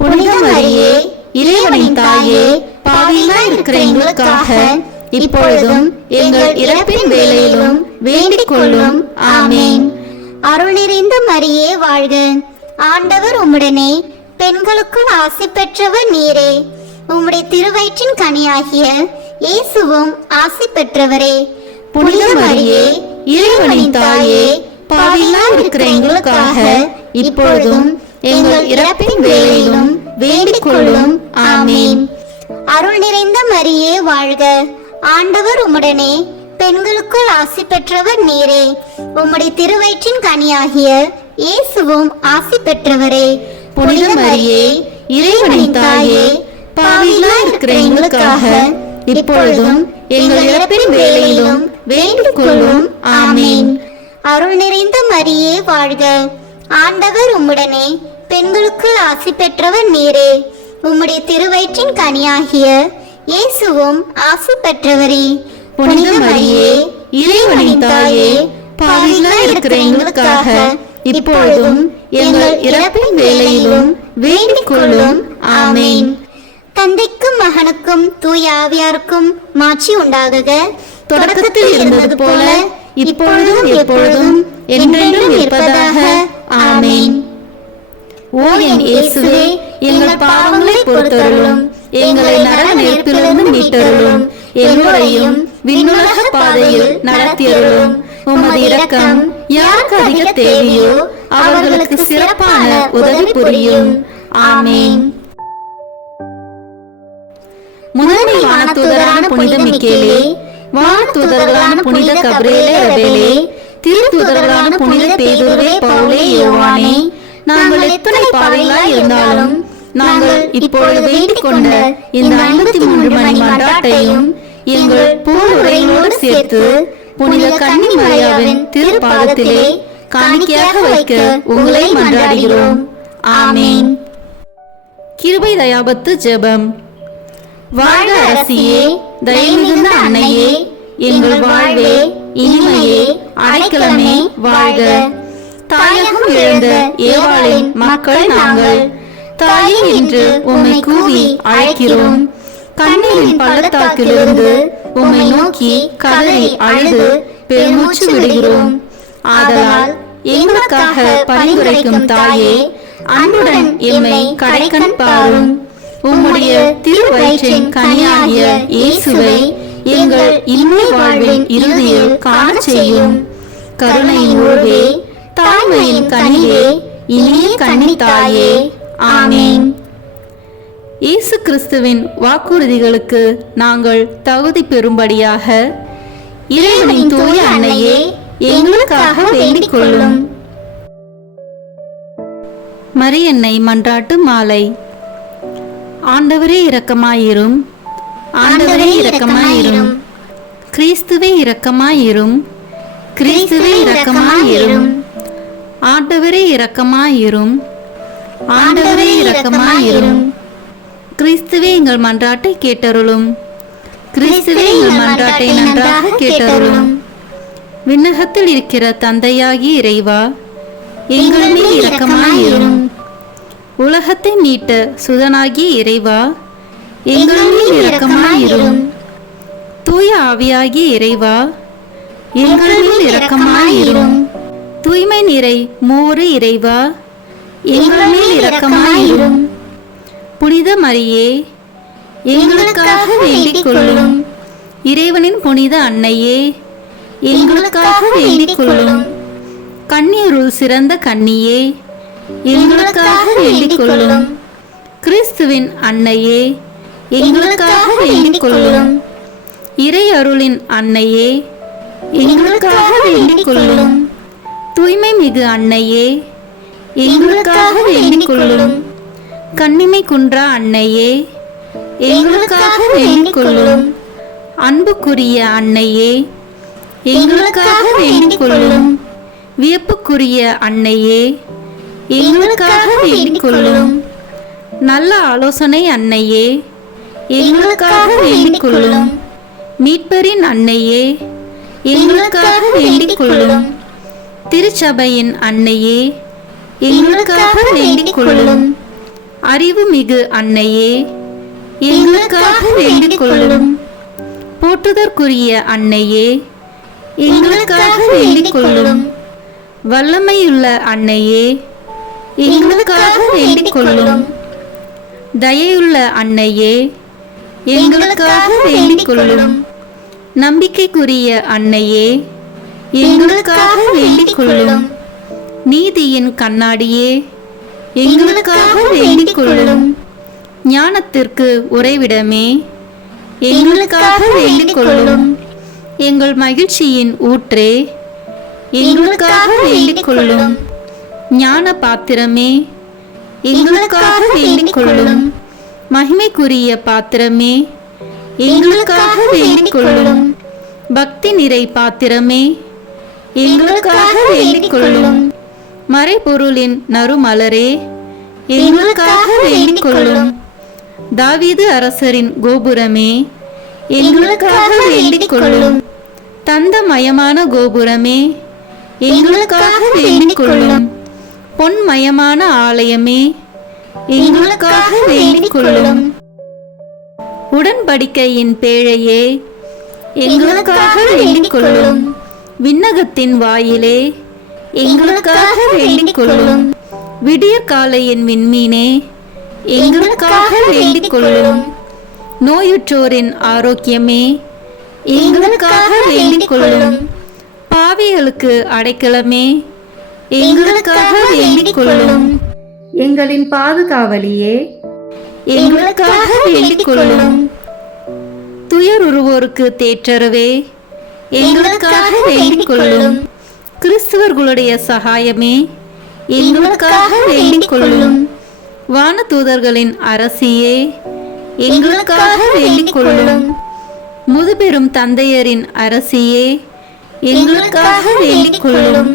புனித மரியே, இறைவனின் தாயே, பாவிகளாய் இருக்கிற எங்களுக்காக இப்பொழுதும் எங்கள் இறப்பின் வேளையிலும் வேண்டிக் கொள்ளும். ஆமேன். அருள் நிறைந்த மரியே வாழ்க. ஆண்டவர் உம்முடனே பெண்களுக்குள் ஆசி பெற்றவர் நீரே. உம்முடைய திருவயிற்றின் கனியாகிய இயேசுவும் ஆசி பெற்றவரே. புனித மரியே, இறைவனின் தாயே, பாவிகளாய் இருக்கிற எங்களுக்காக இப்பொழுதும் எங்கள் இறப்பின் வேளையிலும் வேண்டிக் கொள்ளும். ஆமேன். அருள் நிறைந்த மரியே வாழ்க. ஆண்டவர் உம்முடனே பெண்களுக்குள் ஆசி பெற்றவர் நீரே. உம்முடைய திருவயிற்றின் கனியாகிய இயேசுவும் ஆசி பெற்றவரே. புனித மரியே, இறைவனின் தாயே, பாவிகளாய் இருக்கிற எங்களுக்காக இப்பொழுதும் எங்கள் இறப்பின் வேளையிலும் வேண்டிக் கொள்ளும். ஆமேன். அருள் நிறைந்த மரியே வாழ்க. ஆண்டவர் உம்முடனே பெண்களுக்குள் ஆசி பெற்றவர் நீரே. உம்முடைய திருவயிற்றின் கனியாகிய இயேசுவும் ஆசி பெற்றவரே. புனித மரியே, இறைவனின் தாயே, பாவிகளாய் இருக்கிற எங்களுக்காக இப்பொழுதும் எங்கள் இறப்பின் வேளையிலும் வேண்டிக் கொள்ளும். ஆமேன். தந்தைக்கும் மகனுக்கும் தூய ஆவியாருக்கும் மாட்சி உண்டாகுக. தொடக்கத்தில் இருந்தது போல இப்பொழுதும் எப்பொழுதும் என்றென்றும் இருப்பதாக. ஆமேன். ஓ என் இயேசுவே, எங்கள் பாவங்களை பொறுத்தருளும், எங்களை நரக நெருப்பிலிருந்து மீட்டருளும், எல்லோரையும் விண்ணுலக பாதையில் நடத்தியருளும். உமது இரக்கம் யாருக்கு அதிக தேவையோ அவர்களுக்கு சிறப்பான உதவி புரியும். ஆமேன். முதன்மை வானதூதரான புனித மிக்கேலே, வானதூதர்களான புனித கபிரியேலே ரபேலே, திருத்தூதர்களான புனித பேதுருவே, பவுலே, யோவானே, நாங்கள் எத்தனை பாதைகளாய் இருந்தாலும் நாங்கள் இப்பொழுது வேண்டிக் கொண்ட இந்த 53 மணி மன்றாட்டையும் எங்கள் பூவுரையோடு சேர்த்து புனித கன்னி மரியாவின் திருப்பாதத்திலே காணிக்கையாக வைக்க உங்களை மன்றாடுகிறோம். ஆமேன். கிருபை தயாபத்து ஜெபம். வாழ்க அரசியே, தயை மிகுந்த அன்னையே, எங்கள் வாழ்வே, இனிமையே, அடைக்கலமே வாழ்க. தாயகம் இழந்த ஏவாளின் மக்கள் நாங்கள், தாயே என்று உம்மை கூவி அழைக்கிறோம். கண்ணீரின் பள்ளத்தாக்கிலிருந்து உம்மை நோக்கி கதறி அழுது பெருமூச்சு விடுகிறோம். ஆதலால் எங்களுக்காக பரிந்துரைக்கும் தாயே, அன்புடன் எம்மை கடைக்கண் பாரும். உம்முடைய திருவயிற்றின் கனியாகிய இயேசுவை எங்கள் இன்மை வாழ்வின் இறுதியில் காணச் செய்யும். கருணையின் உருவே, தாய்மையின் கனிவே, இனிய கன்னி தாயே, ஆமென். இயேசு கிறிஸ்துவின் வாக்குறுதிகளுக்கு நாங்கள் தகுதி பெறும்படியாக இறைவனின் தூய அன்னையே எங்களுக்காக வேண்டிக் கொள்ளும். மரியன்னை மன்றாட்டு மாலை. ஆண்டவரே இரக்கமாயிரும், ஆண்டவரே இரக்கமாயிரும், கிறிஸ்துவே இரக்கமாயிரும், கிறிஸ்துவே இரக்கமாயிரும், ஆண்டவரே இரக்கமாயிரும், ஆண்டவரே இரக்கமாயிரும், கிறிஸ்துவே எங்கள் மன்றாட்டை கேட்டருளும், கிறிஸ்துவே எங்கள் மன்றாட்டை நன்றாக கேட்டருளும். விண்ணகத்தில் இருக்கிற தந்தையாகி இறைவா, எங்கள் மேல் இரக்கமாயிரும். உலகத்தை மீட்ட சுதனாகி இறைவா, எங்கள் மேல் இரக்கமாயிரும். தூய ஆவியாகி இறைவா, எங்கள் மேல் இரக்கமாயிரும். தூய்மை நிறை மூவரு இறைவா, எங்கள் மேல் இரக்கமாயிரும். புனித மரியே, எங்களுக்காக வேண்டிக் கொள்ளும். இறைவனின் புனித அன்னையே, எங்களுக்காக வேண்டிக் கொள்ளும். கன்னியருள் சிறந்த கன்னியே, எங்களுக்காக வேண்டிக் கொள்ளும். கிறிஸ்துவின் அன்னையே, எங்களுக்காக வேண்டிக் கொள்ளும். இறை அருளின் அன்னையே, எங்களுக்காக வேண்டிக் கொள்ளும். தூய்மை மிகு அன்னையே, எங்களுக்காக வேண்டிக் கொள்ளும். கன்னிமை குன்றா அன்னையே, எங்களுக்காக வேண்டிக் கொள்ளும். அன்புக்குரிய அன்னையே, எங்களுக்காக வேண்டிக் கொள்ளும். வியப்புக்குரிய அன்னையே, எங்களுக்காக வேண்டிக் கொள்ளும். நல்ல ஆலோசனை அன்னையே, எங்களுக்காக வேண்டிக் கொள்ளும். மீட்பரின் அன்னையே, எங்களுக்காக வேண்டிக் கொள்ளும். திருச்சபையின் அன்னையே, எங்களுக்காக வேண்டிக் கொள்ளும். அறிவு மிகு அன்னையே, எங்களுக்காக வேண்டிக் கொள்ளும். போற்றுதற்குரிய அன்னையே, எங்களுக்காக வேண்டிக் கொள்ளும். வல்லமையுள்ள அன்னையே, எங்களுக்காக வேண்டிக் கொள்ளும். தயையுள்ள அன்னையே, எங்களுக்காக வேண்டிக் கொள்ளும். நம்பிக்கைக்குரிய அன்னையே, எங்களுக்காக வேண்டிக் கொள்ளும். நீதியின் கண்ணாடியே, எங்களுக்காக வேண்டிக் கொள்ளும். ஞானத்திற்கு உறைவிடமே, எங்களுக்காக வேண்டிக் கொள்ளும். எங்கள் மகிழ்ச்சியின் ஊற்றே, எங்களுக்காக வேண்டிக் கொள்ளும். ஞான பாத்திரமே, எங்களுக்காக வேண்டிக் கொள்ளும். மகிமைக்குரிய பாத்திரமே, எங்களுக்காக வேண்டிக் கொள்ளும். பக்தி நிறை பாத்திரமே, எங்களுக்காக வேண்டிக் கொள்ளும். மறைபொருளின் நறுமலரே, எங்களுக்காக வேண்டிக் கொள்ளும். தாவீது அரசரின் கோபுரமே, எங்களுக்காக வேண்டிக் கொள்ளும். தந்தமயமான கோபுரமே, எங்களுக்காக வேண்டிக் கொள்ளும். பொன்மயமான ஆலயமே, எங்களுக்காக வேண்டிக் கொள்ளும். உடன்படிக்கையின் பேழையே, எங்களுக்காக வேண்டிக் கொள்ளும். விண்ணகத்தின் வாயிலே, எங்களுக்காக வேண்டிக் கொள்ளும். விடியற் காலையின் விண்மீனே, எங்களுக்காக வேண்டிக் கொள்ளும். நோயுற்றோரின் ஆரோக்கியமே, எங்களுக்காக வேண்டிக் கொள்ளும். பாவிகளுக்கு அடைக்கலமே, எங்களுக்காக வேண்டிக் கொள்ளும். எங்களின் பாதுகாவலியே, எங்களுக்காக வேண்டிக் கொள்ளும். துயருருவோருக்கு தேற்றரவே, எங்களுக்காக வேண்டிக் கொள்ளும். கிறிஸ்துவர்களுடைய சகாயமே, எங்களுக்காக வேண்டிக் கொள்ளும். வானதூதர்களின் அரசியே, எங்களுக்காக வேண்டிக் கொள்ளும். முதுபெரும் தந்தையரின் அரசியே, எங்களுக்காக வேண்டிக் கொள்ளும்.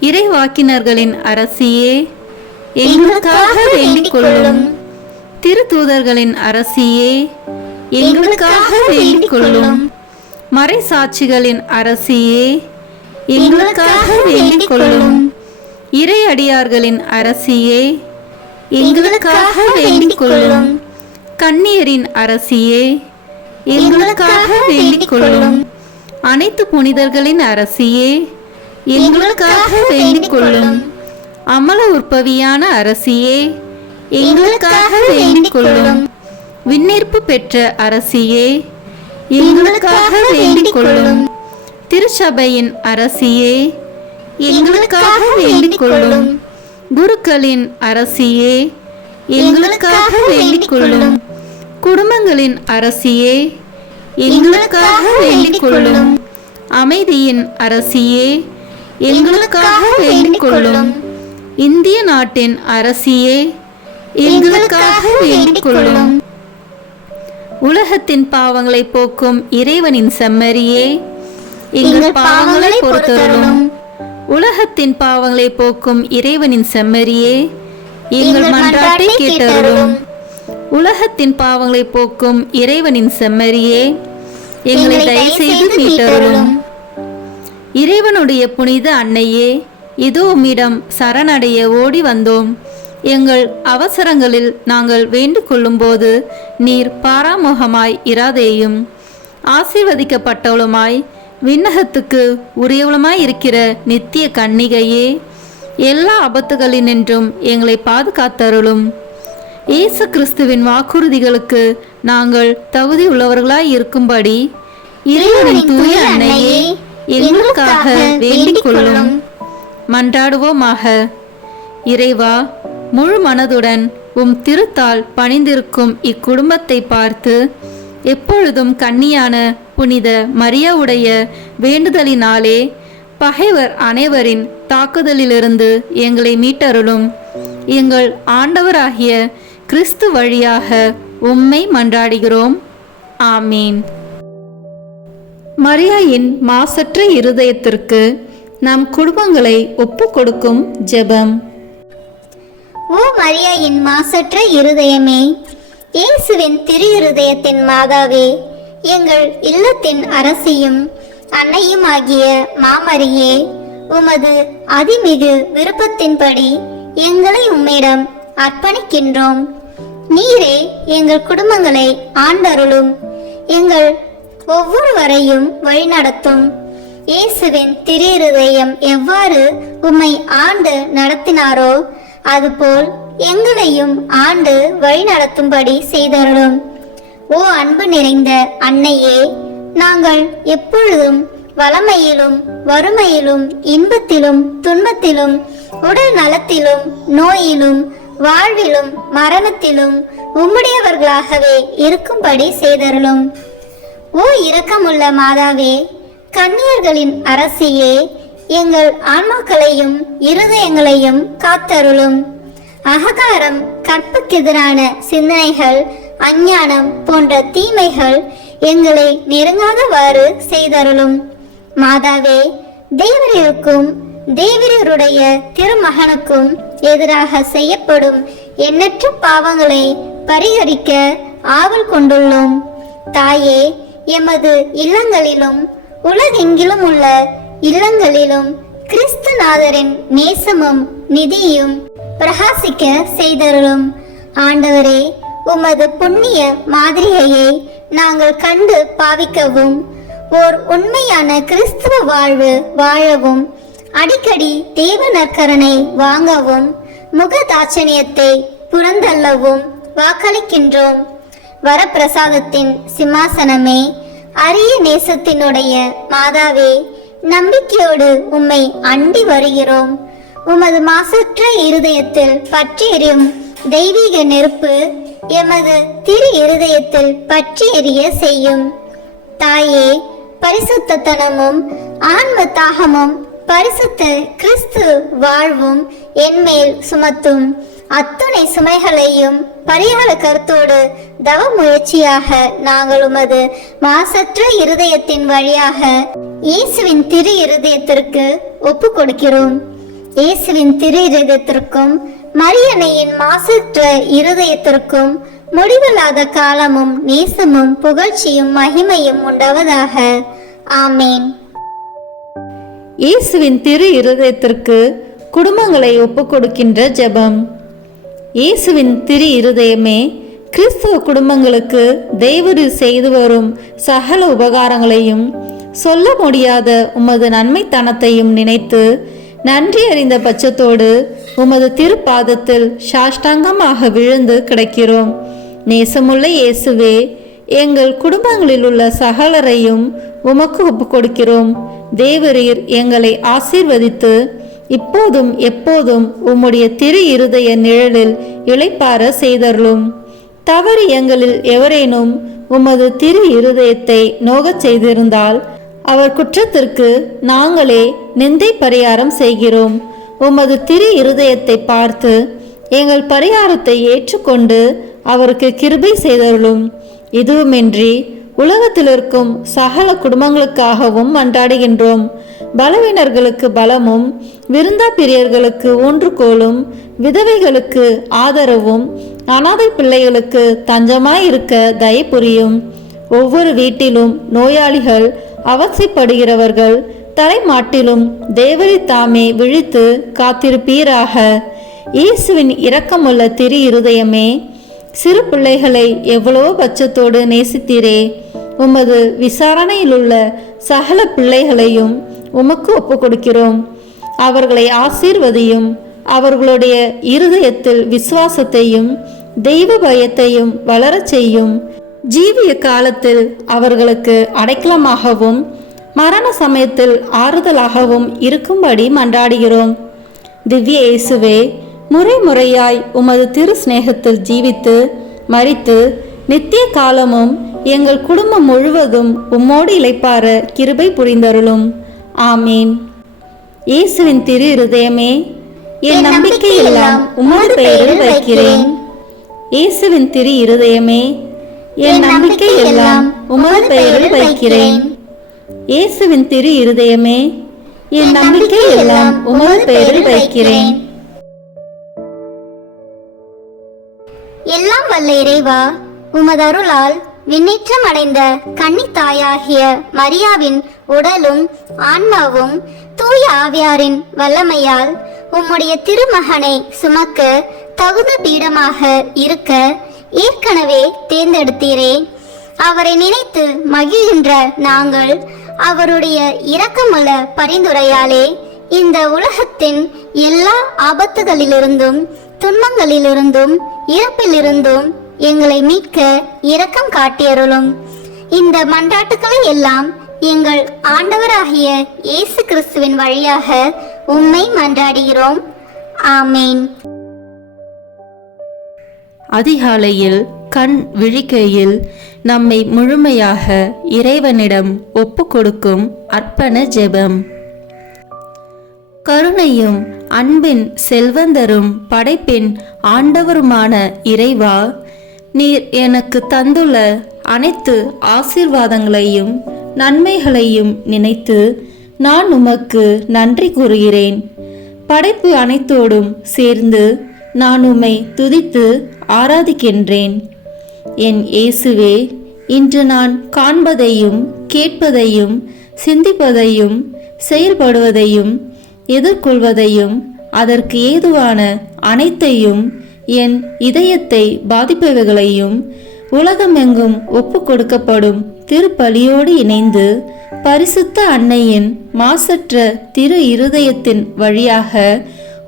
இறைவாக்கினர்களின் அரசியே, எங்களுக்காக வேண்டிக் கொள்ளும். திருத்தூதர்களின் அரசியே, எங்களுக்காக வேண்டிக் கொள்ளும். மறைசாட்சிகளின் அரசியே, எங்களுக்காக வேண்டிக் கொள்ளும். இறை அடியார்களின் அரசியே, எங்களுக்காக வேண்டிக் கொள்ளும். கன்னியரின் அரசியே, எங்களுக்காக வேண்டிக் கொள்ளும். அனைத்து புனிதர்களின் அரசியே, எங்களுக்காக வேண்டிக் கொள்ளும். அமல உற்பவியான அரசியே, எங்களுக்காக வேண்டிக் கொள்ளும். விண்ணேற்பு பெற்ற அரசியே, எங்களுக்காக வேண்டிக் கொள்ளும். திருச்சபையின் அரசியே, எங்களுக்காக வேண்டிக் கொள்ளும். குருக்களின் அரசியே, எங்களுக்காக வேண்டிக் கொள்ளும். குடும்பங்களின் அரசியே, எங்களுக்காக வேண்டிக் கொள்ளும். அமைதியின் அரசியே, எங்களுக்காக வேண்டிக் கொள்ளும். இந்திய நாட்டின் அரசியே, எங்களுக்காக வேண்டிக் கொள்ளும். உலகத்தின் பாவங்களை போக்கும் இறைவனின் செம்மறியே, எங்கள் பாவங்களை பொறுத்தருளும். உலகத்தின் பாவங்களை போக்கும் இறைவனின் செம்மறியே, எங்கள் மன்றாட்டை கேட்டருளும். உலகத்தின் பாவங்களை போக்கும் இறைவனின் செம்மறியே, எங்களை தயவு செய்து மீட்டருளும். இறைவனுடைய புனித அன்னையே, இதோ உம்மிடம் சரணடைய ஓடி வந்தோம். எங்கள் அவசரங்களில் நாங்கள் வேண்டிக் கொள்ளும்போது நீர் பாராமுகமாய் இராதேயும். ஆசீர்வதிக்கப்பட்டவளுமாய் விண்ணகத்துக்கு உரியவளுமாய் இருக்கிற நித்திய கன்னிகையே, எல்லா ஆபத்துகளினின்றும் எங்களை பாதுகாத்தருளும். இயேசு கிறிஸ்துவின் வாக்குறுதிகளுக்கு நாங்கள் தகுதி உள்ளவர்களாய் இருக்கும்படி இறைவனின் தூய அன்னையே, எங்களுக்காக வேண்டிக் கொள்ளும். மன்றாடுவோமாக. இறைவா, முழு மனதுடன் உம் திருத்தால் பணிந்திருக்கும் இக்குடும்பத்தை பார்த்து எப்பொழுதும் கன்னியான புனித மரியாவுடைய வேண்டுதலினாலே பகைவர் அனைவரின் தாக்குதலிலிருந்து எங்களை மீட்டருளும். எங்கள் ஆண்டவராகிய கிறிஸ்து வழியாக உம்மை மன்றாடுகிறோம். ஆமீன். மரியாயின் மாசற்ற இருதயத்திற்கு நம் குடும்பங்களை ஒப்பு கொடுக்கும் ஜெபம். ஓ மரியாயின் மாசற்ற இருதயமே, இயேசுவின் திரு இருதயத்தின் மாதாவே, எங்கள் இல்லத்தின் அரசியும் அன்னையும் ஆகிய மாமரியே, உமது அதிமிகு விருப்பத்தின்படி எங்களை உம்மிடம் அர்ப்பணிக்கின்றோம். நீரே எங்கள் குடும்பங்களை ஆண்டருளும். எங்கள் ஒவ்வொருவரையும் வழிநடத்தும். இயேசுவின் திரு இருதயம் எவ்வாறு உம்மை ஆண்டு நடத்தினாரோ அதுபோல் எங்களையும் ஆண்டு வழிநடத்தும்படி செய்தருளும். ஓ அன்பு நிறைந்த அன்னையே, நாங்கள் எப்பொழுதும் வளமையிலும் வறுமையிலும் இன்பத்திலும் துன்பத்திலும் உடல் நலத்திலும் நோயிலும் வாழ்விலும் மரணத்திலும் உம்முடையவர்களாகவே இருக்கும்படி செய்தருளும். ஓ இரக்கமுள்ள மாதாவே, கன்னியர்களின் அரசியே, எங்கள் ஆன்மாக்களையும் இருதயங்களையும் காத்தருளும். அகங்காரம், கற்புக்கெதிரான சிந்தனைகள், அஞ்ஞானம் போன்ற தீமைகள் எங்களை நெருங்காதவாறு செய்தருளும். மாதாவே, தேவருக்கும் தேவருடைய திருமகனுக்கும் எதிராக செய்யப்படும் எண்ணற்ற பாவங்களை பரிகரிக்க ஆவல் கொண்டுள்ளோம். தாயே, எமது இல்லங்களிலும் உலகெங்கிலும் உள்ள இல்லங்களிலும் கிறிஸ்துநாதரின் நேசமும் நிதியும் பிரகாசிக்க செய்தருளும். ஆண்டவரே, உமது புண்ணிய மாதிரியை நாங்கள் கண்டு பாவிக்கவும், ஓர் உண்மையான கிறிஸ்துவ வாழ்வு வாழவும், அடிக்கடி தேவ நற்கரனை வாங்கவும், முகதாட்சணியத்தை புறந்தள்ளவும் வாக்களிக்கின்றோம். வரப்பிரசாதத்தின் சிம்மாசனமே, அரிய நேசத்தினுடைய மாதாவே, நம்பிக்கையோடு உம்மை அண்டி வருகிறோம். உமது மாசற்ற இருதயத்தில் பற்றி எரியும் தெய்வீக நெருப்பு எமது திரு இருதயத்தில் பற்றி எரிய செய்யும். தாயே, பரிசுத்தனமும் ஆன்ம தாகமும் பரிசுத்த கிறிஸ்து வாழ்வும் என்மேல் சுமத்தும். அத்துணை சுமைகளையும் பரிகார கருத்தோடு தவ முயற்சியாக நாங்கள் உமது மாசற்ற இருதயத்தின் வழியாக இயேசுவின் திரு இருதயத்திற்கு ஒப்பு கொடுக்கிறோம். இயேசுவின் திரு இருதயத்திற்கும் மரியன்னையின் மாசற்ற இருதயத்திற்கும் முடிவில்லாத காலமும் நேசமும் புகழ்ச்சியும் மகிமையும் உண்டாவதாக. ஆமேன். இயேசுவின் திரு இருதயத்திற்கு குடும்பங்களை ஒப்பு கொடுக்கின்ற ஜெபம். இயேசுவின் திரு இருதயமே, கிறிஸ்தவ குடும்பங்களுக்கு தேவரீர் செய்து வரும் சகல உபகாரங்களையும் சொல்ல முடியாத உமது நன்மைத்தனத்தையும் நினைத்து நன்றி அறிந்த பட்சத்தோடு உமது திருப்பாதத்தில் சாஷ்டாங்கமாக விழுந்து கிடக்கிறோம். நேசமுள்ள இயேசுவே, எங்கள் குடும்பங்களில் உள்ள சகலரையும் உமக்கு ஒப்புக் கொடுக்கிறோம். தேவரீர் எங்களை ஆசீர்வதித்து இப்போதும் எப்போதும் உம்முடைய திரு இருதய நிழலில் இளைப்பார செய்தருளும். தவறு எங்களில் எவரேனும் உமது திரு இருதயத்தை நோகச் செய்திருந்தால் அவர் குற்றத்திற்கு நாங்களே நிந்தை பரிகாரம் செய்கிறோம். உமது திரு இருதயத்தை பார்த்து எங்கள் பரிகாரத்தை ஏற்றுக்கொண்டு அவருக்கு கிருபை செய்தருளும். இதுவுமின்றி உலகத்தில் இருக்கும் சகல குடும்பங்களுக்காகவும் மன்றாடுகின்றோம். பலவீனர்களுக்கு பலமும், விருந்தா பிரியர்களுக்கு ஊன்றுகோலும், விதவைகளுக்கு ஆதரவும், அனாதை பிள்ளைகளுக்கு தஞ்சமாயிருக்க தயை புரியும். ஒவ்வொரு வீட்டிலும் நோயாளிகள், அவசைப்படுகிறவர்கள் தலைமாட்டிலும் தேவரை தாமே விழித்து காத்திருப்பீராக. இயேசுவின் இரக்கமுள்ள திரு இருதயமே, சிறு பிள்ளைகளை எவ்வளவோ பட்சத்தோடு நேசித்தீரே. உமது விசாரணையிலுள்ள சகல பிள்ளைகளையும் உமக்கு ஒப்பு கொடுக்கிறோம். அவர்களை ஆசீர்வதியும். அவர்களுடைய இருதயத்தில் விசுவாசத்தையும் தெய்வ பயத்தையும் வளரச் செய்யும். ஜீவிய காலத்தில் அவர்களுக்கு அடைக்கலமாகவும் மரண சமயத்தில் ஆறுதலாகவும் இருக்கும்படி மன்றாடுகிறோம். திவ்ய இயேசுவே, முறை முறையாய் உமது திரு சிநேகத்தில் ஜீவித்து மரித்து நித்திய காலமும் எங்கள் குடும்பம் முழுவதும் உம்மோடு இளைப்பார கிருபை புரிந்தருளும். ஆமீன். இயேசுவின் திரு இருதயமே, என் நம்பிக்கை எல்லாம் உமது பெயரில் வைக்கிறேன். இயேசுவின் திரு இருதயமே, என் நம்பிக்கை எல்லாம் உமது பெயரில் வைக்கிறேன். இயேசுவின் திரு இருதயமே, என் நம்பிக்கை எல்லாம் உமது பெயரில் வைக்கிறேன். எல்லாம் வல்ல இறைவா, உமது அருளால் விண்ணேற்றம் அடைந்த கன்னி தாயாகிய மரியாவின் உடலும் ஆன்மாவும் தூய ஆவியாரின் வல்லமையால் உம்முடைய திருமகனை சுமக்க தகுந்த பீடமாக இருக்க ஏற்கனவே தேர்ந்தெடுத்தீரே. அவரை நினைத்து மகிழ்கின்ற நாங்கள் அவருடைய இரக்கமுள்ள பரிந்துரையாலே இந்த உலகத்தின் எல்லா ஆபத்துகளிலிருந்தும் துன்பங்களிலிருந்தும் இறப்பிலிருந்தும் எங்களை மீட்க இரக்கம் காட்டியருளும். இந்த மன்றாட்டுக்களை எல்லாம் எங்கள் ஆண்டவராகிய இயேசு கிறிஸ்துவின் வழியாக உம்மை மன்றாடுகிறோம். ஆமேன். அதிகாலையில் கண் விழிக்கையில் நம்மை முழுமையாக இறைவனிடம் ஒப்பு கொடுக்கும் அர்ப்பண ஜெபம். கருணையும் அன்பின் செல்வந்தரும் படைப்பின் ஆண்டவருமான இறைவா, நீர் எனக்கு தந்துள்ள அனைத்து ஆசீர்வாதங்களையும் நன்மைகளையும் நினைத்து நான் உமக்கு நன்றி கூறுகிறேன். படைப்பு அனைத்தோடும் சேர்ந்து நான் உம்மை துதித்து ஆராதிக்கின்றேன். என் இயேசுவே, இன்று நான் காண்பதையும் கேட்பதையும் சிந்திப்பதையும் செயல்படுவதையும் எதிர்கொள்வதையும் அதற்கு ஏதுவான அனைத்தையும் என் இதயத்தை பாதிப்பவைகளையும் உலகமெங்கும் ஒப்பு கொடுக்கப்படும் திருப்பலியோடு இணைந்து பரிசுத்த அன்னையின் மாசற்ற திரு இருதயத்தின் வழியாக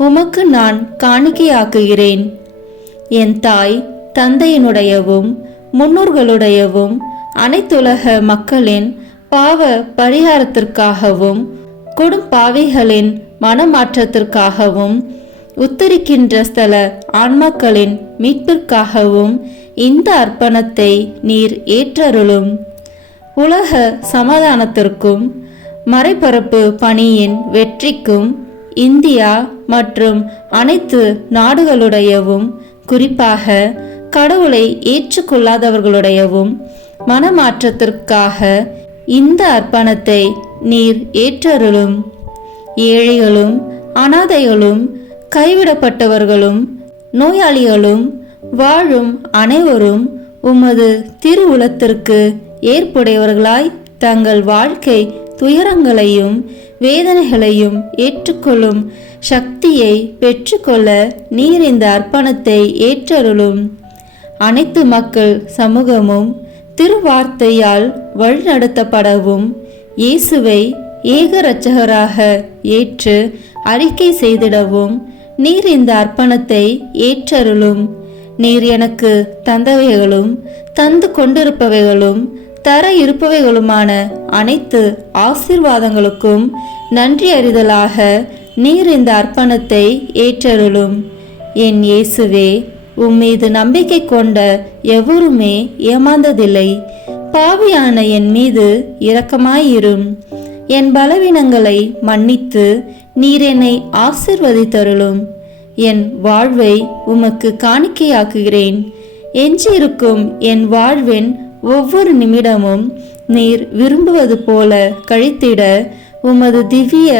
உமக்கு நான் காணிக்கையாக்குகிறேன். என் தாய் தந்தையினுடையவும் முன்னோர்களுடையவும் அனைத்துலக மக்களின் பாவ பரிகாரத்திற்காகவும் கொடும் பாவிகளின் மனமாற்றத்திற்காகவும் உத்தரிக்கின்ற ஸ்தல ஆன்மாக்களின் மீட்பிற்காகவும் இந்த அர்ப்பணத்தை நீர் ஏற்றருளும். உலக சமாதானத்திற்கும் மறைபரப்பு பணியின் வெற்றிக்கும் இந்தியா மற்றும் அனைத்து நாடுகளுடையவும் குறிப்பாக கடவுளை ஏற்றுக்கொள்ளாதவர்களுடையவும் மனமாற்றத்திற்காக இந்த அர்ப்பணத்தை நீர் ஏற்றருளும். ஏழைகளும் அனாதைகளும் கைவிடப்பட்டவர்களும் நோயாளிகளும் வாழும் அனைவரும் உமது திருவுளத்திற்கு ஏற்புடையவர்களாய் தங்கள் வாழ்க்கை துயரங்களையும் வேதனைகளையும் ஏற்றுக்கொள்ளும் சக்தியை பெற்றுக்கொள்ள நீர் இந்த அர்ப்பணத்தை ஏற்றருளும். அனைத்து மக்கள் சமூகமும் திருவார்த்தையால் வழிநடத்தப்படவும் இயேசுவை ஏக இரட்சகராக ஏற்று அறிக்கை செய்திடவும் நீர் இந்த அர்ப்பணத்தை ஏற்றருளும். நீர் எனக்கு தந்தவைகளும் தந்து கொண்டிருப்பவைகளும் தர இருப்பவைகளுமான அனைத்து ஆசீர்வாதங்களுக்கும் நன்றி அறிதலாக நீர் இந்த அர்ப்பணத்தை ஏற்றருளும். என் இயேசுவே, உம்மீது நம்பிக்கை கொண்ட எவருமே ஏமாந்ததில்லை. பாவியான என் மீது இரக்கமாயிரும். என் பலவீனங்களை மன்னித்து நீர் என்னை ஆசிர்வதித்தருளும். என் வாழ்வை உமக்கு காணிக்கையாக்குகிறேன். எஞ்சியிருக்கும் என் வாழ்வின் ஒவ்வொரு நிமிடமும் நீர் விரும்புவது போல கழித்திட உமது திவ்ய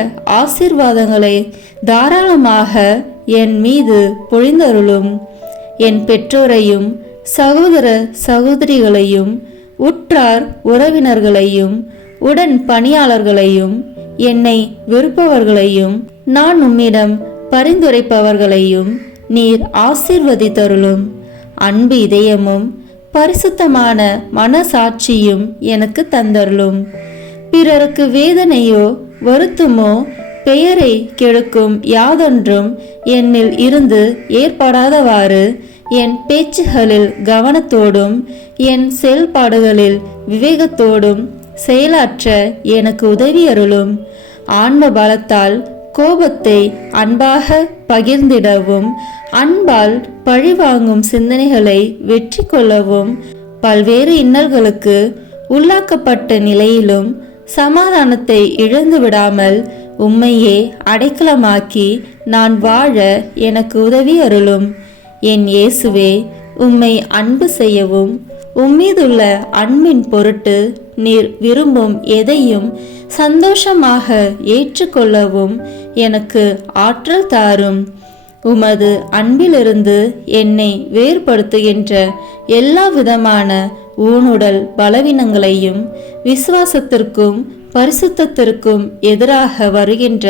ஆசீர்வாதங்களை தாராளமாக என் மீது பொழிந்தருளும். என் பெற்றோரையும் சகோதர சகோதரிகளையும் உற்றார் உறவினர்களையும் உடன் பணியாளர்களையும் என்னை வெறுப்பவர்களையும் நான் உம்மிடம் பரிந்துரைப்பவர்களையும் நீர் ஆசீர்வதித்தருளும். அன்பு இதயமும் பரிசுத்தமான மனசாட்சியும் எனக்கு தந்தருளும். பிறருக்கு வேதனையோ வருத்தமோ பெயரை கெடுக்கும் யாதொன்றும் என்னில் இருந்து ஏற்படாதவாறு என் பேச்சுகளில் கவனத்தோடும் என் செயல்பாடுகளில் விவேகத்தோடும் செயலாற்ற எனக்கு உதவி அருளும். ஆன்ம பலத்தால் கோபத்தை அன்பாக பகிர்ந்திடவும் அன்பால் பழிவாங்கும் சிந்தனைகளை வெற்றி கொள்ளவும் பல்வேறு இன்னல்களுக்கு உள்ளாக்கப்பட்ட நிலையிலும் சமாதானத்தை இழந்து விடாமல் உம்மையே அடைக்கலமாக்கி நான் வாழ எனக்கு உதவி அருளும். என் இயேசுவே, உம்மை அன்பு செய்யவும் உம்மீதுள்ள அன்பின் பொருட்டு நீர் விரும்பும் எதையும் சந்தோஷமாக ஏற்றுக்கொள்ளவும் எனக்கு ஆற்றல் தாரும். உமது அன்பிலிருந்து என்னை வேறுபடுத்துகின்ற எல்லா விதமான ஊனுடல் பலவீனங்களையும் விசுவாசத்திற்கும் பரிசுத்தத்திற்கும் எதிராக வருகின்ற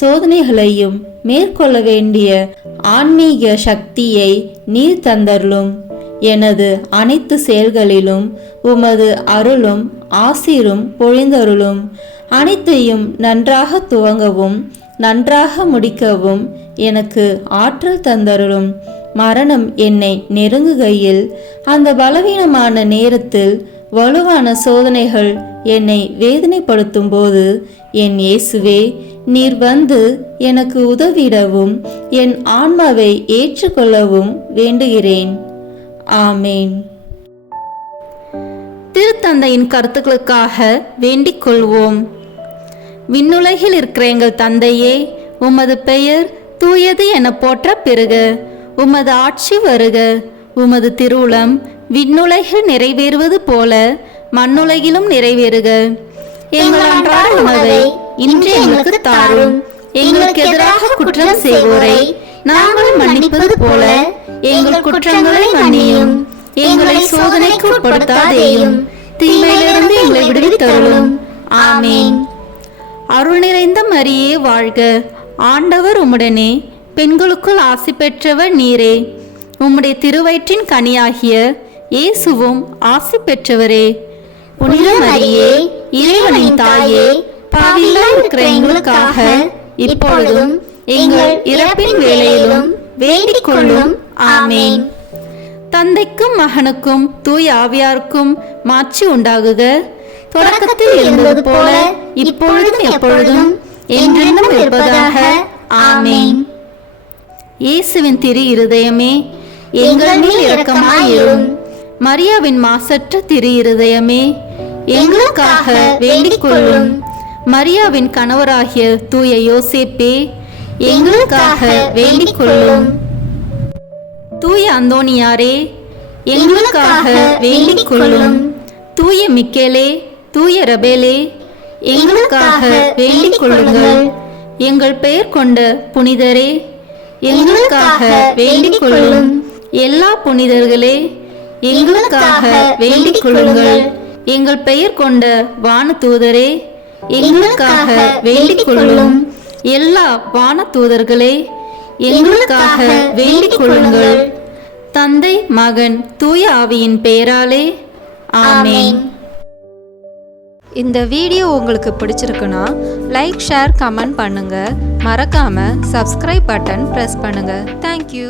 சோதனைகளையும் மேற்கொள்ள வேண்டிய ஆன்மீக சக்தியை நீர் தந்தருளும். எனது அனைத்து செயல்களிலும் உமது அருளும் ஆசீரும் பொழிந்தருளும். அனைத்தையும் நன்றாக துவங்கவும் நன்றாக முடிக்கவும் எனக்கு ஆற்றல் தந்தருளும். மரணம் என்னை நெருங்குகையில் அந்த பலவீனமான நேரத்தில் வலுவான சோதனைகள் என்னை வேதனைப்படுத்தும் போது என் இயேசுவே, நீர் வந்து எனக்கு உதவிடவும் என் ஆன்மாவை ஏற்றுக்கொள்ளவும் வேண்டுகிறேன். ஆமேன். திருத்தந்தையின் கருத்துக்களுக்காக வேண்டிக் கொள்வோம். விண்ணுலகில் இருக்கிற எங்கள் தந்தையே, உமது பெயர் தூயது என போற்ற பெறுக. உமது ஆட்சி வருக. உமது திருவுளம் விண்ணுலகில் நிறைவேறுவது போல மண்ணுலகிலும் நிறைவேறுக. எங்கள் அன்றாட உணவை இன்று எங்களுக்கு தாரும். எங்களுக்கு எதிராக குற்றம் செய்வோரை நாங்கள் மன்னிப்பது போல எங்கள் குற்றங்களை மன்னியும். எங்களை சோதனைக்கு உட்படுத்தாதேயும், தீமையிலிருந்து எங்களை விடுவித்தருளும். ஆமேன். அருள் நிறைந்த மரியே வாழ்க. ஆண்டவர் உம்முடனே, பெண்களுக்குள் ஆசி பெற்றவர் நீரே. உம்முடைய திருவயிற்றின் கனியாகிய இயேசுவும் ஆசி பெற்றவரே. புனித மரியே, இறைவனின் தாயே, பாவிகளாய் இருக்கிற எங்களுக்காக இப்பொழுதும் எங்கள் இறப்பின் வேளையிலும் வேண்டிக் கொள்ளும். ஆமேன். தந்தைக்கும் மகனுக்கும் தூய ஆவியாருக்கும் மாட்சி உண்டாகுக. தொடக்கத்தில் இருந்தது போல இப்பொழுதும் எப்பொழுதும் என்றென்றும் இருப்பதாக. ஆமேன். இயேசுவின் திரு இருதயமே, எங்கள் மேல் இரக்கமாயிரும். மரியாவின் மாசற்ற திரு இருதயமே, எங்களுக்காக வேண்டிக் கொள்ளும். மரியாவின் கணவராகிய தூய யோசேப்பே, எங்களுக்காக வேண்டிக் கொள்ளும். தூய அந்தோனியாரே, எங்களுக்காக வேண்டிக் கொள்ளும். தூய மிக்கேலே, தூய ரபேலே, எங்களுக்காக வேண்டிக் கொள்ளுங்கள். எங்கள் பெயர் கொண்ட புனிதரே, எங்களுக்காக வேண்டிக் கொள்ளும். எல்லா புனிதர்களே, எங்களுக்காக வேண்டிக் கொள்ளுங்கள். எங்கள் பெயர் கொண்ட வான தூதரே, எங்களுக்காக வேண்டிக் கொள்ளும். எல்லா வான தூதர்களே, எங்களுக்காக வேண்டிக் கொள்ளுங்கள். தந்தை மகன் தூய ஆவியின் பெயராலே ஆமென். இந்த வீடியோ உங்களுக்கு பிடிச்சிருக்குன்னா லைக், ஷேர், கமெண்ட் பண்ணுங்க. மறக்காம சப்ஸ்கிரைப் பட்டன் பிரஸ் பண்ணுங்க. தேங்க்யூ.